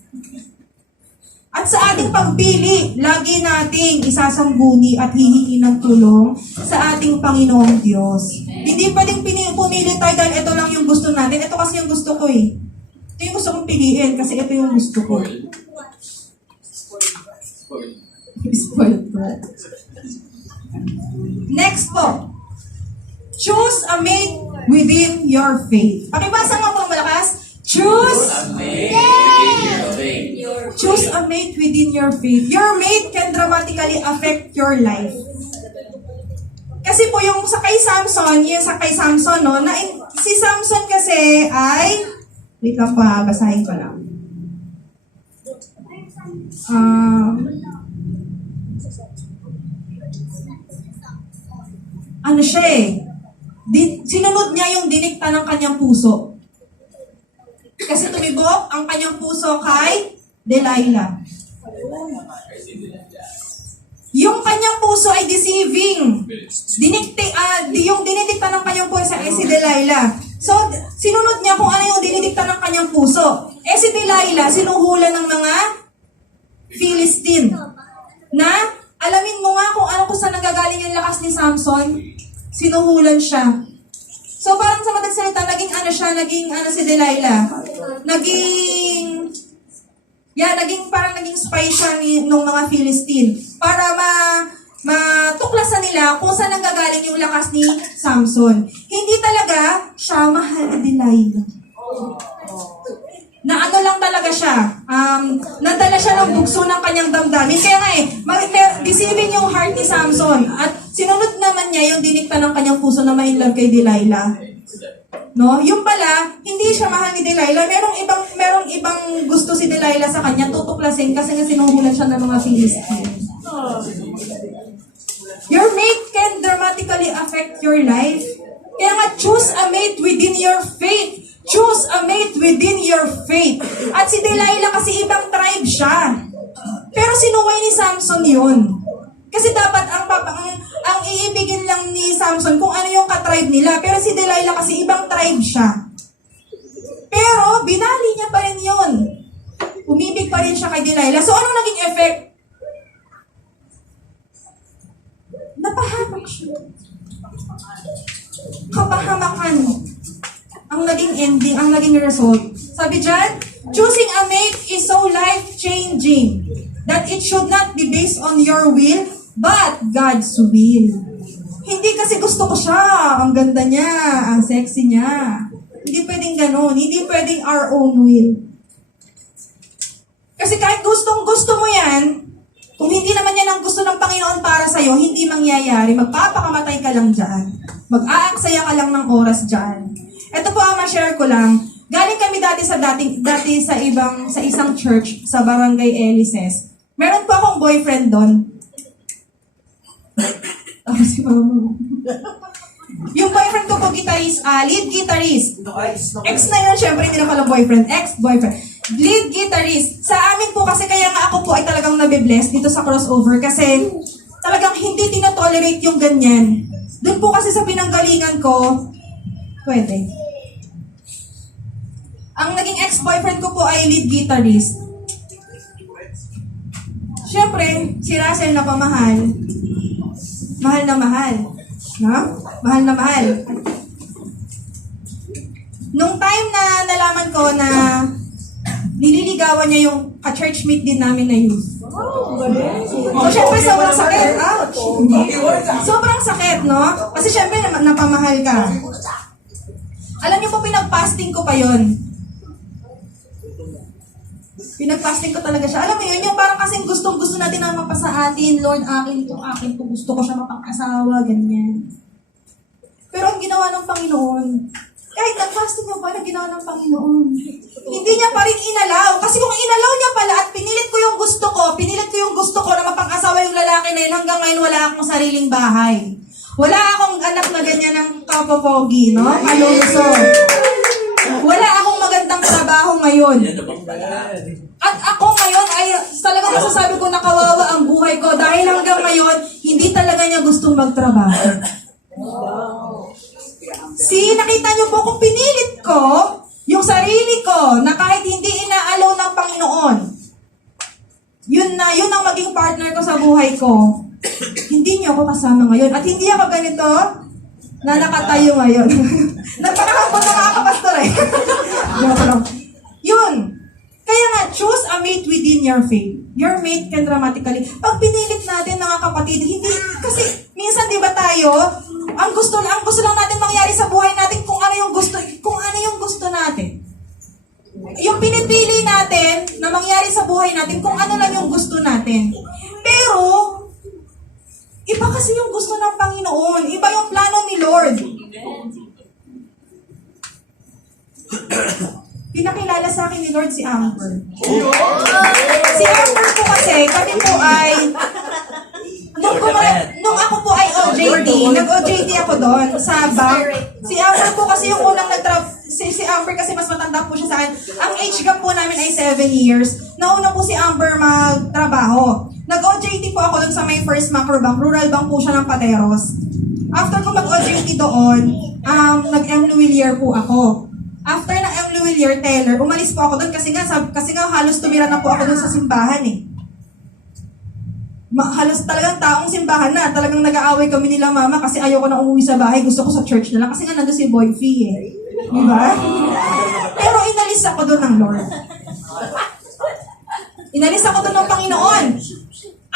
At sa ating pagpili, lagi nating isasangguni at hihingi ng tulong sa ating Panginoong Diyos. Hindi pwedeng pumili tayo dahil ito lang yung gusto natin. Ito kasi yung gusto ko eh. Ito yung gusto kong piliin kasi ito yung gusto ko. Spoiled brat. Next po. Choose a mate within your faith. Pakibasa nga po malakas. Choose a mate within your faith. Your mate can dramatically affect your life. Kasi po yung sa kay Samson, no, na si Samson kasi ay, wait lang pa, basahin ko lang. Ano siya eh, sinunod niya yung dinikta ng kanyang puso. Kasi tumibok ang kanyang puso kay Delilah. Yung kanyang puso ay deceiving. Yung dinidikta ng kanyang puso ay si Delilah. So, sinunod niya kung ano yung dinidikta ng kanyang puso. Si Delilah, sinuhulan ng mga Philistine. Na, alamin mo nga kung ano kung saan nanggagaling yung lakas ni Samson. Sinuhulan siya. So, parang sa madaling salita, naging si Delilah. Naging spy siya nung mga Philistine. Para matuklasan nila kung saan nanggagaling yung lakas ni Samson. Hindi talaga siya mahal ni Delilah. na ano lang talaga siya, nadala siya ng bugso ng kanyang damdamin. Kaya nga deceiving yung heart ni Samson. At sinunod naman niya yung dinikta ng kanyang puso na ma-inlove kay Delilah. No? Yung pala, hindi siya mahal ni Delilah. Merong ibang gusto si Delilah sa kanya, tutuklasin kasi nga sinuhulan siya ng mga Philistines. Your mate can dramatically affect your life. Kaya nga, choose a mate within your faith. Choose a mate within your faith. At si Delilah kasi ibang tribe siya. Pero sinuway ni Samson yun. Kasi dapat ang iibigin lang ni Samson kung ano yung katribe nila. Pero si Delilah kasi ibang tribe siya. Pero binali niya pa rin yun. Umibig pa rin siya kay Delilah. So ano naging effect? Napahamak siya. Kapahamakan. Ang naging ending, ang naging result. Sabi dyan, choosing a mate is so life-changing that it should not be based on your will, but God's will. Hindi kasi gusto ko siya, ang ganda niya, ang sexy niya. Hindi pwedeng ganun, hindi pwedeng our own will. Kasi kahit gustong-gusto mo yan, kung hindi naman yan ang gusto ng Panginoon para sa'yo, hindi mangyayari. Magpapakamatay ka lang dyan. Mag-aaksaya ka lang ng oras dyan. Ito po ang ma-share ko lang. Galing kami dati sa isang church sa Barangay Elices. Meron po akong boyfriend doon. Si mama. Yung boyfriend ko po lead guitarist. Ex na yun, syempre hindi na pala boyfriend. Ex-boyfriend. Lead guitarist. Sa amin po kasi kaya nga ako po ay talagang nabibless dito sa crossover kasi talagang hindi tinotolerate yung ganyan. Doon po kasi sa pinanggalingan ko, pwede. Ang naging ex-boyfriend ko po ay lead guitarist. Siyempre, si Russell na pamahal. Mahal na mahal. No? Mahal na mahal. Nung time na nalaman ko na nililigawan niya yung ka-churchmate din namin na youth. So, syempre, sobrang sakit. Ouch! Sobrang sakit, no? Kasi syempre, napamahal ka. Alam niyo po, pinag-fasting ko pa yon. Pinag-fasting ko talaga siya. Alam mo yun, yung parang kasing gustong-gusto natin na mapasa atin, Lord, akin to, gusto ko siya mapang-asawa, ganyan. Pero ang ginawa ng Panginoon, kahit nag-fasting mo pa, ginawa ng Panginoon, hindi niya pa rin inalaw. Kasi kung inalaw niya pala at pinilit ko yung gusto ko na mapang-asawa yung lalaki na yun, hanggang ngayon wala akong sariling bahay. Wala akong anak na ganyan ng kapopogi, no? Alonso. Wala akong magandang trabaho ngayon. At ako ngayon ay talagang masasabi ko na kawawa ang buhay ko dahil hanggang ngayon, hindi talaga niya gustong magtrabaho. Nakita niyo po kung pinilit ko yung sarili ko na kahit hindi inaalaw ng Panginoon, yun ang maging partner ko sa buhay ko. Hindi niyo ako kasama ngayon. At hindi ako ganito na nakatayo ngayon. Nagpakakapon na mga kapastor eh. Yun. Kaya nga, choose a mate within your faith. Your mate can dramatically. Pag pinilit natin mga kapatid, hindi, kasi minsan di ba tayo, ang gusto lang natin mangyari sa buhay natin kung ano yung gusto natin. Yung pinipili natin na mangyari sa buhay natin kung ano lang yung gusto natin. Pero, iba kasi yung gusto ng Panginoon. Iba yung plano ni Lord. Pinakilala sa akin ni Lord si Amber. Si Amber po kasi, kami po ay, nung ako po ay OJT, nag-OJT ako doon sa bank. Si Amber po kasi yung unang si Amber kasi mas matanda po siya sa akin. Ang age gap po namin ay 7 years. Nauna po si Amber magtrabaho. Nag-OJT po ako doon sa may First Macro Bank. Rural bank po siya ng Pateros. After ko mag-OJT doon, nag-M. Luwilier po ako. After ng M. Luwilier, Teller, umalis po ako doon kasi nga halos tumira na po ako doon sa simbahan eh. Halos talagang taong simbahan na. Talagang nag-aaway kami nila mama kasi ayoko na umuwi sa bahay. Gusto ko sa church na lang kasi nga nandun si Boy Fee eh. Diba? Pero inalis ako doon ng Lord. Inalis ako doon ng Panginoon.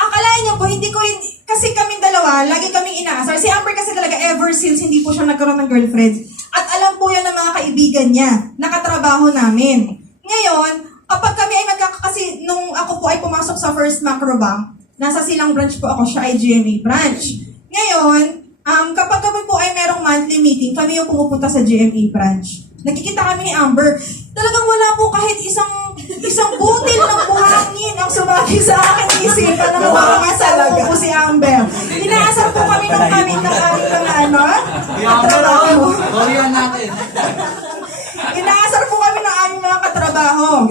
Akalain niyo po, hindi ko rin, kasi kaming dalawa, lagi kaming inaasar. Si Amber kasi talaga ever since hindi po siya nagkaroon ng girlfriend. At alam po yan ng mga kaibigan niya, nakatrabaho namin. Ngayon, kapag kami ay kasi nung ako po ay pumasok sa First Macro Bank, nasa Silang branch po ako, siya ay GMA branch. Ngayon, kapag kami po ay merong monthly meeting, kami yung pumupunta sa GMA branch. Nakikita kami ni Amber, talagang wala po kahit isang butil ng buhangin ang sumagi sa akin isipan na mawawala po si Amber. Inaasar po kami ng aming katrabaho. Inaasar po kami ng aming mga katrabaho.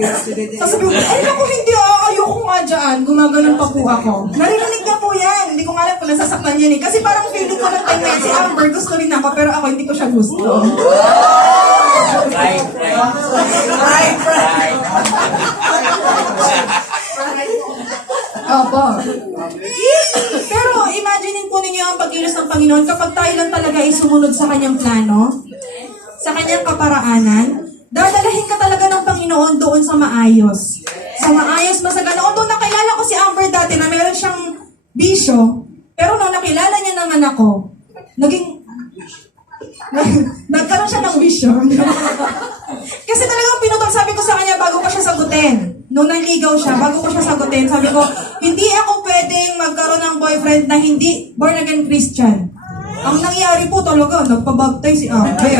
Sasabi ko, ay naku, hindi ayoko nga dyan. Gumaganon pa po ako. Narinig na po yan. Hindi ko nga alam kung nasasaktan yan eh. Kasi parang feeling ko ng time na si Amber gusto rin ako, pero ako hindi ko siya gusto. Right. Opo. Pero imaginein po ninyo ang pagkilos ng Panginoon kapag tayo lang talaga ay sumunod sa kanyang plano, sa kanyang kaparaanan, dadalahin ka talaga ng Panginoon doon sa maayos. Sa maayos, masagana. Although nakilala ko si Amber dati na meron siyang bisyo, pero nung nakilala niya naman ako, nagkaroon siya ng bisyo. Kasi talagang pinutol, sabi ko sa kanya bago ko siya sagutin. Nung naligaw siya, bago ko siya sagutin, sabi ko, hindi ako pwedeng magkaroon ng boyfriend na hindi born again Christian. Ang nangyari po talaga, nagpabaptize si Amber.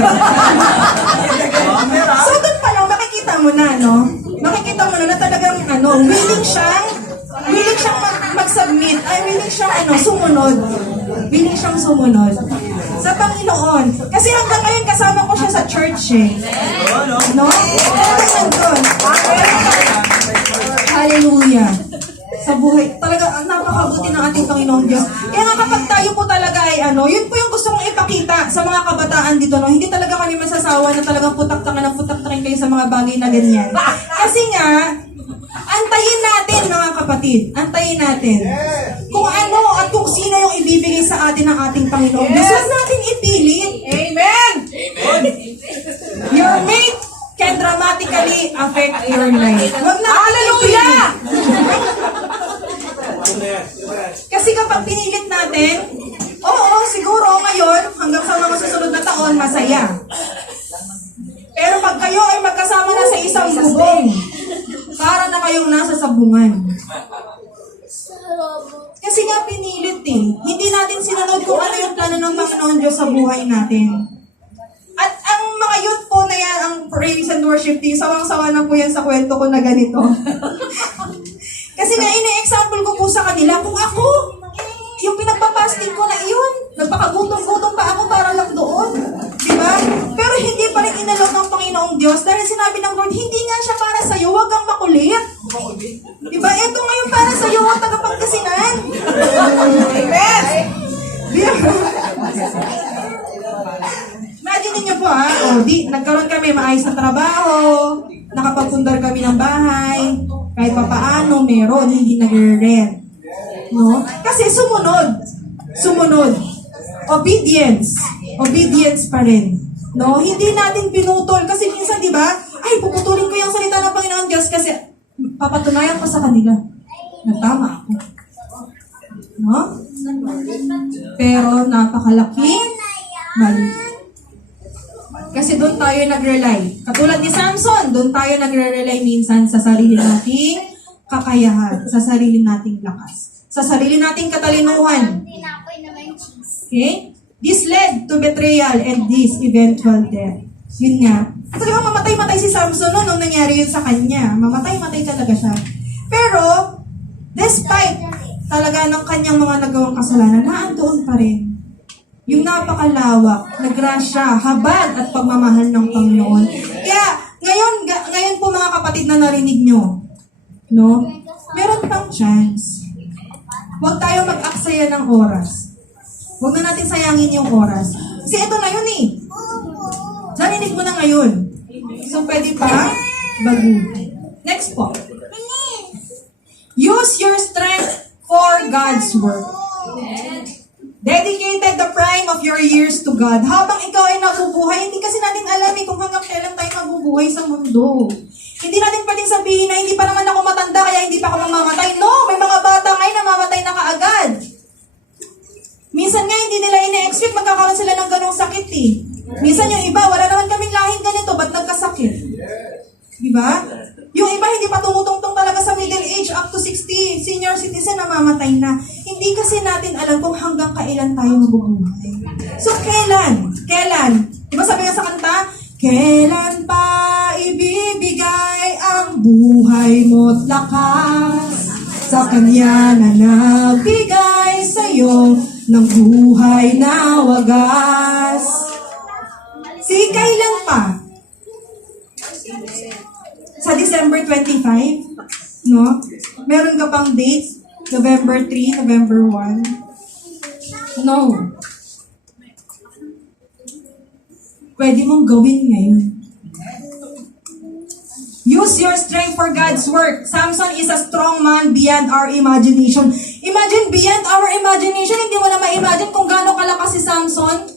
So doon pa lang, makikita mo na, no? Makikita mo na talagang, willing siyang mag-submit, willing siyang, sumunod. Willing siyang sumunod sa Panginoon. Kasi hanggang ngayon, kasama ko siya sa church, eh. No? Hanggang nandun. Hallelujah. Sa buhay, talaga, napakabuti ng ating Panginoong Diyos. Kaya nga kapag tayo po talaga ay yun po yung gusto kong ipakita sa mga kabataan dito, no? Hindi talaga kami masasawa na talagang putak-takin kayo sa mga bagay na ganyan. Kasi nga, antayin natin mga kapatid. Antayin natin. Kung ano at kung sino yung ibibigay sa atin ng ating Panginoong Diyos. Huwag natin ipilit. Amen! Your mate can dramatically affect your life. Huwag natin ipilit. Kasi kapag pinilit natin, oo, siguro ngayon, hanggang sa mga susunod na taon, masaya. Pero pag kayo ay magkasama na sa isang bubong, para na kayong nasa sabungan. Kasi nga pinilit eh. Hindi natin sinunod kung ano yung plano ng Panginoon Diyos sa buhay natin. At ang mga youth po na yan, ang praise and worship team, sawang-sawa na po yan sa kwento ko na ganito. Kasi nga, ine-example ko po sa kanila, kung ako, yung pinagpapasting ko na iyon, nagpakagutom-gutom pa ako para lang doon. Diba? Pero hindi pa rin inalok ng Panginoong Diyos dahil sinabi ng Lord, hindi nga siya para sa'yo, huwag kang makulit. Diba? Ito ngayon para sa'yo, huwag tagapagkasinan. Amen! Diba? Imagine niyo po nagkaroon kami maayos na trabaho, nakapagpundar kami ng bahay, kahit pa paano meron, hindi nagre-rent. No? Kasi sumunod. Obedience pa rin. No? Hindi natin pinutol. Kasi minsan, di ba, puputulin ko yung salita ng Panginoon Diyos kasi papatunayan ko sa kanila na tama ako. No? Pero napakalaki mali. Kasi doon tayo nag-rely. Katulad ni Samson, doon tayo nagre-rely minsan sa sarili nating kakayahan, sa sarili nating lakas, sa sarili nating katalinuhan. Okay? This led to betrayal and this eventual death. Yun nga. Kasi mamatay-matay si Samson nung nangyari yun sa kanya. Mamatay-matay talaga siya. Pero, despite talaga ng kanyang mga nagawang kasalanan, naandoon pa rin yung napakalawak na grasya, habag at pagmamahal ng Panginoon. Kaya, ngayon po mga kapatid na narinig nyo, no? Meron pang chance. Huwag tayo mag-aksaya ng oras. Huwag na natin sayangin yung oras. Kasi ito na yun eh. Narinig mo na ngayon. So, pwede pa baguhin. Next po. Use your strength for God's work. Dedicated the prime of your years to God. Habang ikaw ay nabubuhay, hindi kasi natin alam kung hanggang kailan tayo mabubuhay sa mundo. Hindi natin pwedeng sabihin na hindi pa naman ako matanda kaya hindi pa ako mamamatay. No, may mga bata ngayon na mamatay na kaagad. Minsan nga hindi nila ina-expect magkakaroon sila ng ganong sakit eh. Minsan yung iba, wala naman kaming lahing ganito, ba't nagkasakit? Diba? Yung iba hindi pa tumutungtong talaga sa middle age, up to 60, senior citizen, namamatay na. Hindi kasi natin alam kung hanggang kailan tayo mabubuhay. So, kailan? Di ba sabi nga sa kanta, kailan pa ibibigay ang buhay mo't lakas sa Kanya na nagbigay sa'yo ng buhay na wagas? Si kailan pa? Sa December 25, no? Meron ka pang dates? November 3, November 1? No. Pwede mong gawin ngayon. Use your strength for God's work. Samson is a strong man beyond our imagination. Imagine, beyond our imagination, hindi mo na ma-imagine kung gaano kalakas si Samson.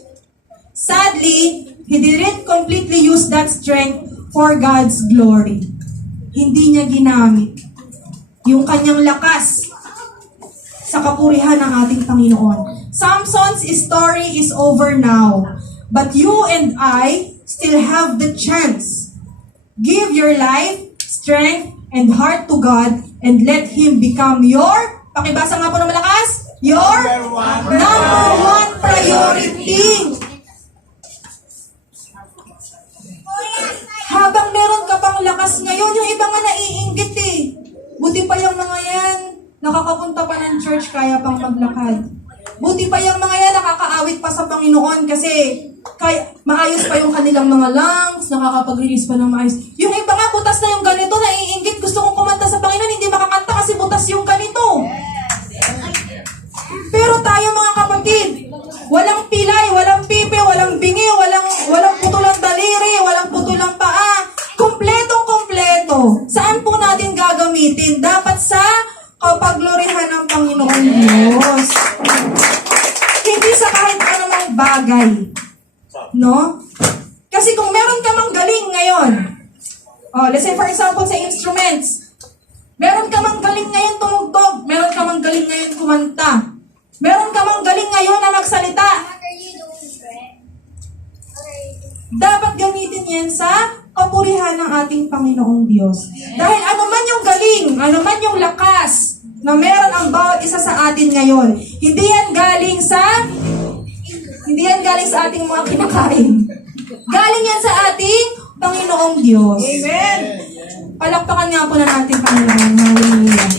Sadly, he didn't completely use that strength for God's glory. Hindi niya ginamit yung kanyang lakas sa kapurihan ng ating Panginoon. Samson's story is over now. But you and I still have the chance. Give your life, strength, and heart to God and let Him become your, pakibasa nga po ng malakas, your number one priority. Habang meron ka pang lakas ngayon, yung iba nga naiinggit eh. Buti pa yung mga yan, nakakapunta pa ng church, kaya pang maglakad. Buti pa yung mga yan, nakakaawit pa sa Panginoon kasi maayos pa yung kanilang mga lungs, nakakapag-release pa ng maayos. Yung iba nga, butas na yung ganito, naiinggit, gusto kong kumanta sa Panginoon, hindi makakanta kasi butas yung ganito. Pero tayo mga kapatid, walang pilay, walang pipi, walang bingi, walang putulang daliri, walang putulang paa. Kompletong-kompleto. Saan po natin gagamitin? Dapat sa kapaglorihan ng Panginoon Diyos. Hindi sa kahit anumang bagay. No? Kasi kung meron ka mang galing ngayon, let's say for example sa instruments, meron ka mang galing ngayon tumugtog, meron ka mang galing ngayon kumanta, meron ka mang galing ngayon na magsalita, dapat gamitin yan sa kapurihan ng ating Panginoong Diyos. Dahil anuman yung galing, anuman yung lakas na meron ang bawat isa sa atin ngayon, hindi yan galing sa ating mga kinakain. Galing yan sa ating Panginoong Diyos. Amen! Palakpakan nga po na natin, Panginoon. Hallelujah.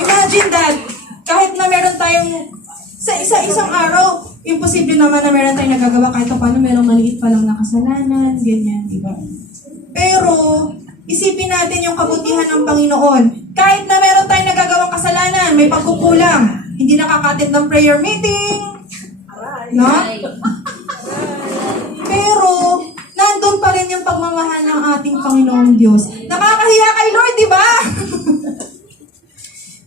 Imagine that, kahit na meron tayong, sa isang araw, imposible naman na meron tayong nagagawa kahit paano merong maliit pa lang na kasalanan, ganyan, di ba? Pero, isipin natin yung kabutihan ng Panginoon. Kahit na meron tayong nagagawang kasalanan, may pagkukulang, hindi nakaka-attend ng prayer meeting, no? Pero, nandun pa rin yung pagmamahal ng ating Panginoong Diyos. Nakakahiya kay Lord, di ba?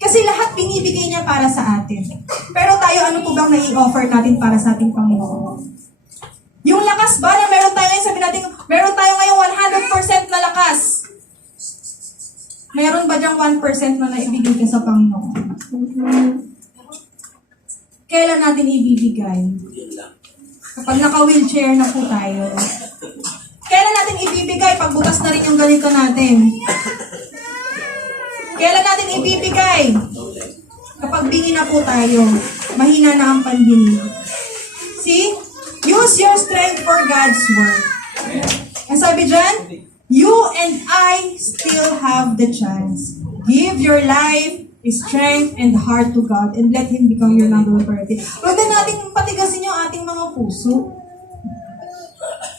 Kasi lahat binibigay niya para sa atin. Pero tayo, ano po bang nai-offer natin para sa ating Panginoon? Yung lakas ba na meron tayo ngayon, sabi natin, meron tayo ngayon 100% na lakas. Meron ba diyang 1% na naibigay ka sa Panginoon? Kailan natin ibibigay? Kapag naka-wheelchair na po tayo. Kailan natin ibibigay? Pag butas na rin yung ganito natin. Kailan natin ibibigay? Kapag bingi na po tayo, mahina na ang pandinig. See? Use your strength for God's work. Ang sabi dyan, you and I still have the chance. Give your life, strength, and heart to God and let Him become your number one priority. Huwag na natin patigasin yung ating mga puso.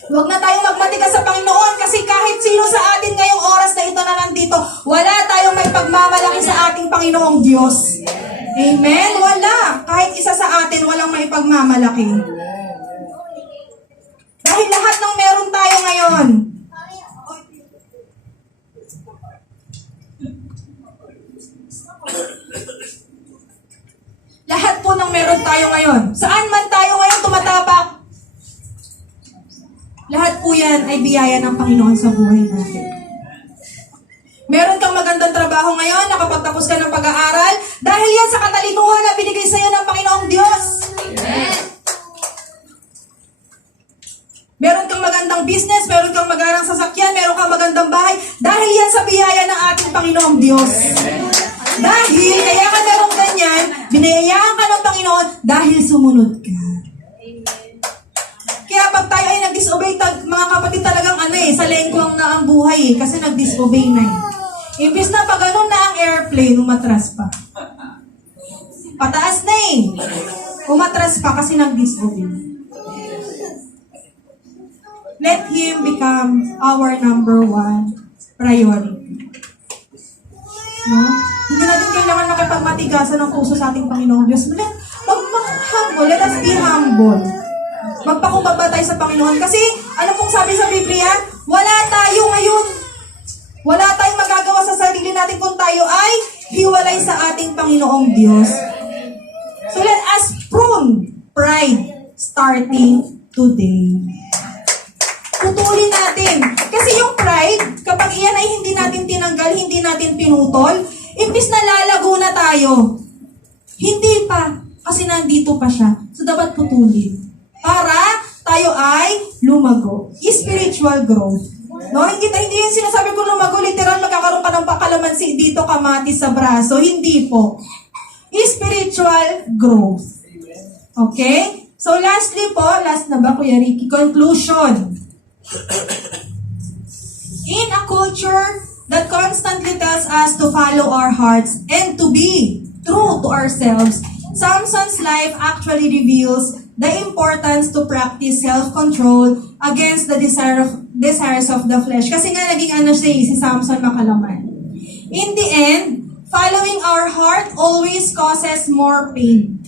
Huwag na tayong magmatigas sa Panginoon kasi kahit sino sa atin ngayong oras na ito na nandito, wala tayong may pagmamalaki sa ating Panginoong Diyos. Amen? Wala. Kahit isa sa atin, walang may pagmamalaki. Dahil lahat ng meron tayo ngayon, lahat po ng meron tayo ngayon, saan man tayo ngayon tumatapak, lahat po yan ay biyaya ng Panginoon sa buhay natin. Meron kang magandang trabaho ngayon, nakapagtapos ka ng pag-aaral, dahil yan sa katalikuhan na binigay sa iyo ng Panginoong Diyos. Amen. Meron kang magandang business, meron kang magandang sasakyan, meron kang magandang magandang bahay. Dahil yan sa biyaya ng ating Panginoong Diyos. Dahil, kaya ka merong ganyan, binayayaan ka ng Panginoon dahil sumunod ka. Kaya pag tayo ay nag-disobey, mga kapatid talagang sa lengkwang na ang buhay kasi nag-disobey na Imbis na pag ganun na ang airplane, umatras pa. Pataas na umatras pa kasi nag-disobey. Let Him become our number one priority. No? Hindi natin kailangan makipagmatigasan ng puso sa ating Panginoong Diyos. Humble, let us be humble. Magpakumbaba tayo sa Panginoon. Kasi, ano pong sabi sa Biblia? Wala tayo ngayon. Wala tayong magagawa sa sarili natin kung tayo ay hiwalay sa ating Panginoong Diyos. So let us prune pride starting today. Putulin natin. Kasi yung pride, kapag iyan ay hindi natin tinanggal, hindi natin pinutol, imbis na lalago na tayo. Hindi pa. Kasi nandito pa siya. So dapat putulin. Para tayo ay lumago. Spiritual growth. No, hindi yung sinasabi ko lumago, literal magkakaroon ka ng pakalamansi dito, kamatis sa braso. Hindi po. Spiritual growth. Okay? So lastly po, last na ba Kuya Ricky? Conclusion. In a culture that constantly tells us to follow our hearts and to be true to ourselves, Samson's life actually reveals the importance to practice self-control against the desires of the flesh. Kasi nga naging si Samson makalaman. In the end, following our heart always causes more pain,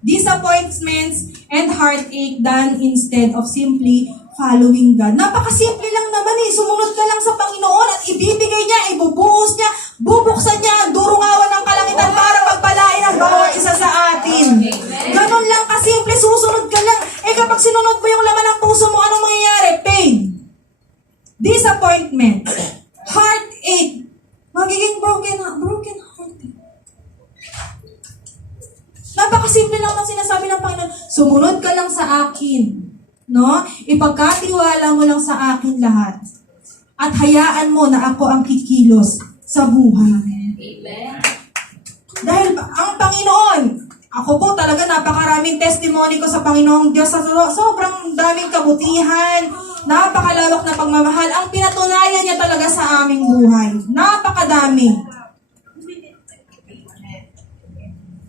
disappointments, and heartache than instead of simply following God. Napakasimple lang naman Sumunod ka lang sa Panginoon at ibibigay niya, ibubuhos niya, bubuksan niya ang durungawan ng kalangitan para pagpalain ang bawat isa sa atin. Ganon lang kasimple, susunod ka lang. Kapag sinunod mo yung laman ng puso mo, anong mangyayari? Pain. Disappointment. Heartache. Magiging broken heart. Napakasimple lang ang sinasabi ng Panginoon. Sumunod ka lang sa akin. No? Ipagkatiwala mo lang sa akin lahat. At hayaan mo na ako ang kikilos sa buhay. Amen. Dahil ang Panginoon, ako po talaga napakaraming testimony ko sa Panginoong Diyos. Sobrang daming kabutihan, napakalawak na pagmamahal. Ang pinatunayan niya talaga sa aming buhay. Napakadami.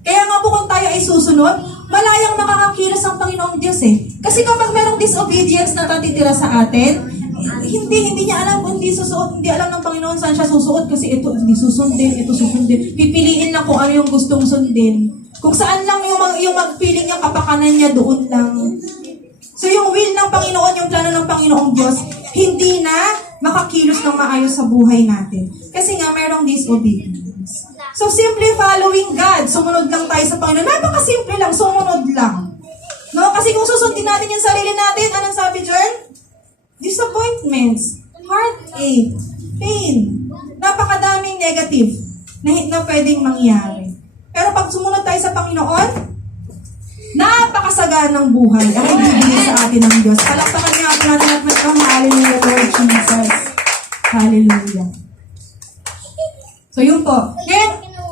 Kaya nga po kung tayo ay susunod, malayang makakakilos ang Panginoong Diyos Kasi kapag merong disobedience na tatitira sa atin, hindi niya alam kung hindi susuot, hindi alam ng Panginoon saan siya susuot kasi ito hindi susundin, ito susundin. Pipiliin lang kung ano yung gustong sundin. Kung saan lang yung magpiling niyang kapakanan niya, doon lang. So yung will ng Panginoon, yung plano ng Panginoong Diyos, hindi na makakilos ng maayos sa buhay natin. Kasi nga merong disobedience. So simply following God, sumunod lang tayo sa Panginoon. Napakasimple lang, sumunod lang. No? Kasi kung susundin natin yung sarili natin, anong sabi dyan? Disappointments, heartache, pain. Napakadaming negative na pwedeng mangyari. Pero pag sumunod tayo sa Panginoon, napakasaganang buhay ang ibibigay sa atin ng Diyos. Palakpakan niya ako natin at hallelujah, Lord Jesus. Hallelujah. So yun po. Ngayon,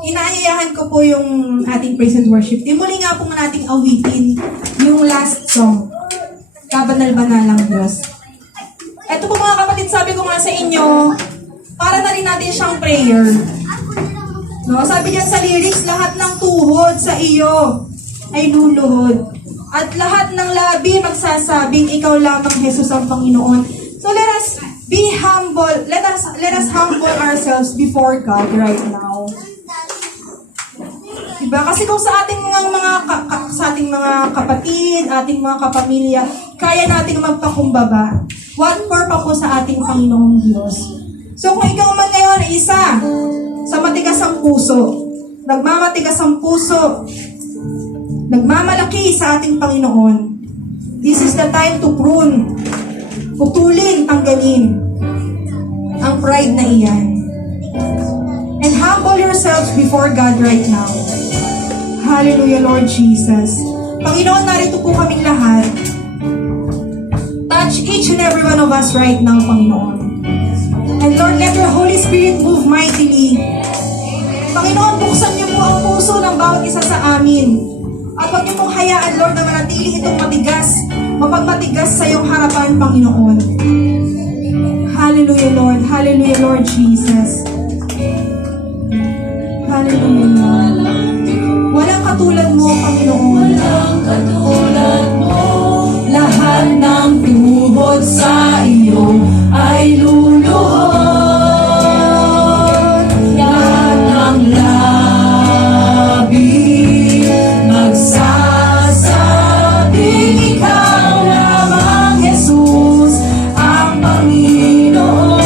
inaayayahan ko po yung ating praise and worship. Muli nga po nating awitin yung last song. Kabanal-banalang Diyos. Ito po mga kapatid, sabi ko nga sa inyo, para na rin natin siyang prayer. No, sabi diyan sa lyrics, lahat ng tuhod sa iyo ay luluhod. At lahat ng labi magsasabing ikaw lamang Jesus ang Panginoon. So let us be humble. Let us humble ourselves before God right now. Diba? Kasi kung sa ating mga kapatid, ating mga kapamilya, kaya nating magpakumbaba. What for pa po sa ating Panginoong Diyos? So kung ikaw man ngayon ay isa sa matigas ang puso, nagmamatigas ang puso, nagmamalaki sa ating Panginoon, this is the time to prune, putulin, tanggalin ang pride na iyan. And humble yourselves before God right now. Hallelujah, Lord Jesus. Panginoon, narito po kaming lahat. Touch each and every one of us right now, Panginoon. And Lord, let your Holy Spirit move mightily. Panginoon, buksan niyo po ang puso ng bawat isa sa amin. At huwag niyo pong hayaan, Lord, na manatili itong mapagmatigas sa iyong harapan, Panginoon. Hallelujah, Lord. Hallelujah, Lord Jesus. Hallelujah, Lord. Walang katulad mo, Panginoon. Walang katulad mo. Lahat ng tuhod sa iyo ay luluhod. Lahat ng labi magsasabing ikaw lamang, Jesus, ang Panginoon.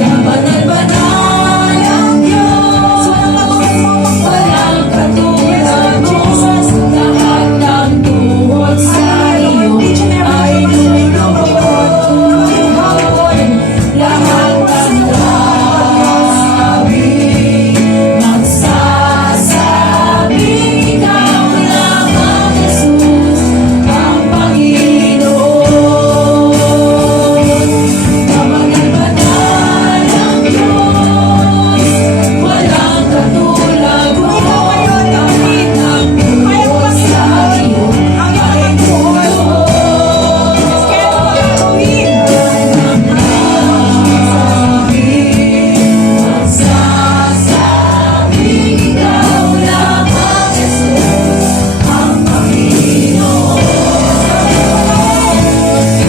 Kabanal-banal ang Diyos. Walang katulad mo. Lahat ng tuhod sa iyo ay luluhod. Lahat ng labi magsasabing ikaw lamang, Jesus, ang Panginoon. Kabanal-banal ang Diyos. Walang katulad mo. Lahat ng tuhod sa iyo ay luluhod. Magsasabing ikaw lamang, Jesus, ang Panginoon.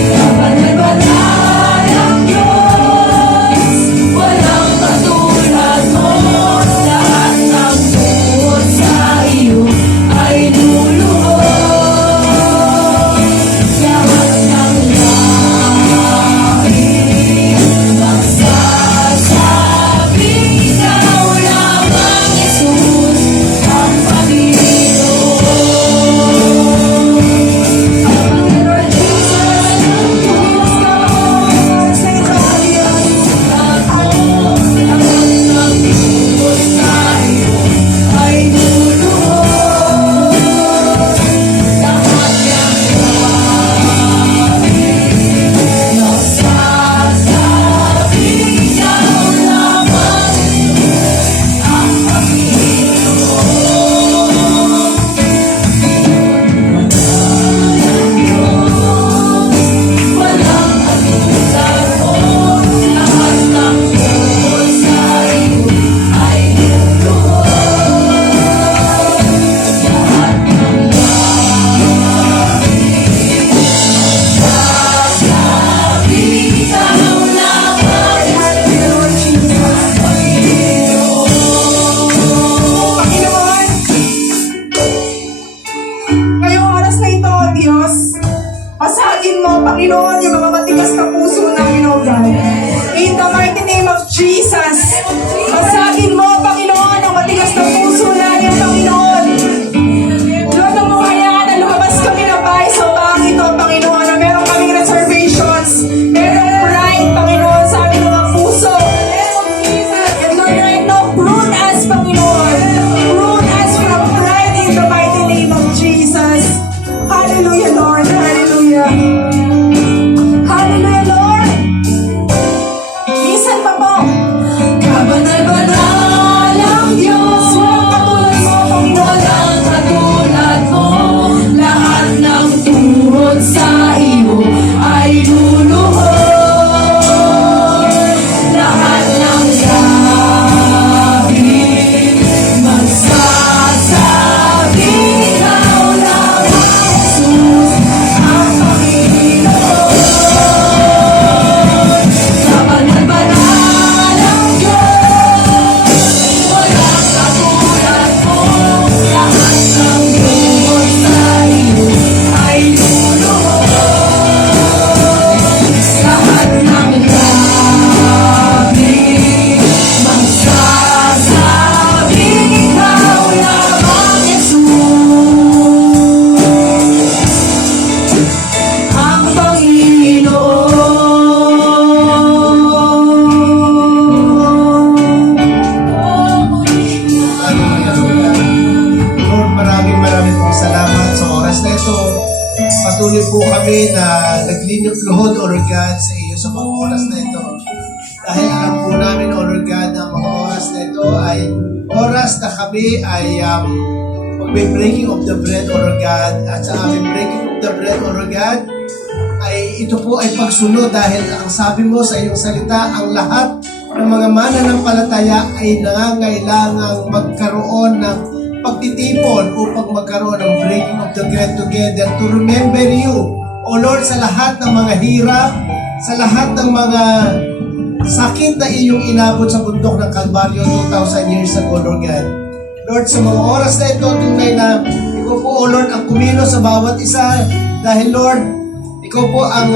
Kabanal-banal ang Diyos. Walang katulad mo. Lahat ng tuhod sa iyo ay luluhod. Lahat ng labi magsasabing ikaw lamang, Jesus, ang Panginoon. Lord Jesus, tumiwas ka Lord, sa Israel. Lahat ng tuhod sa iyo ay luluhod. Lahat ng labi magsasabing ikaw lamang, ang Panginoon. Walang katulad mo. Lahat ng tuhod sa iyo ay luluhod. Lahat ng labi magsasabing ikaw lamang, Lord Jesus. Panginoon. Panginoon, ngayong oras na ito, O Diyos, pasagin mo, Panginoon, yung mga matigas na puso namin, O God. In the mighty name of Jesus, pasagin mo, Panginoon, ang matigas na puso namin, Panginoon. Lord, ang mga hayaan na lumabas kami ng bahay sa umagang ito, Panginoon, na meron kaming reservations, merong pride, Panginoon, sa aming mga puso. And Lord, right now, prune us, Panginoon. Prune us from pride in the mighty name of Jesus. Hallelujah, Lord. Hallelujah. Hallelujah, Lord. Minsan pa po, Kabanal-banal ang Diyos. walang katulad mo, Panginoon. Walang katulad mo. Lahat ng tuhod sa iyo ay luluhod. Lahat ng labi magsasabing ikaw lamang, Jesus, ang Panginoon. Kabanal-banal ang Diyos. Walang katulad mo. Lahat ng tuhod sa iyo ay luluhod. Lahat ng labi magsasabing ikaw lamang, Jesus, ang Panginoon. Hallelujah. Lord, maraming pong salamat sa oras na ito. Patuloy po kami na naglilip-luhod, O Lord God, sa iyo sa mga oras na ito. Dahil alam po namin, O Lord God, na ang mga oras na ito ay oras na kami ay magbe-breaking of the bread, O Lord God. At sa aming breaking of the bread, O Lord God, ay ito po ay pagsunod dahil ang sabi mo sa iyong salita, ang lahat ng mga mananampalataya ay nangangailangang magkaroon ng pagtitipon upang magkaroon ng breaking of the bread together to remember you, O Lord, sa lahat ng mga hirap, sa lahat ng mga sakit na iyong inabot sa bundok ng Kalbaryo 2,000 years ago, Lord God. Lord, sa mga oras na ito, tunay na ikaw po, O Lord, ang kumilos sa bawat isa dahil, Lord, ikaw po ang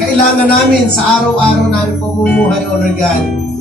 kailangan namin sa araw-araw namin pamumuhay, O Lord God.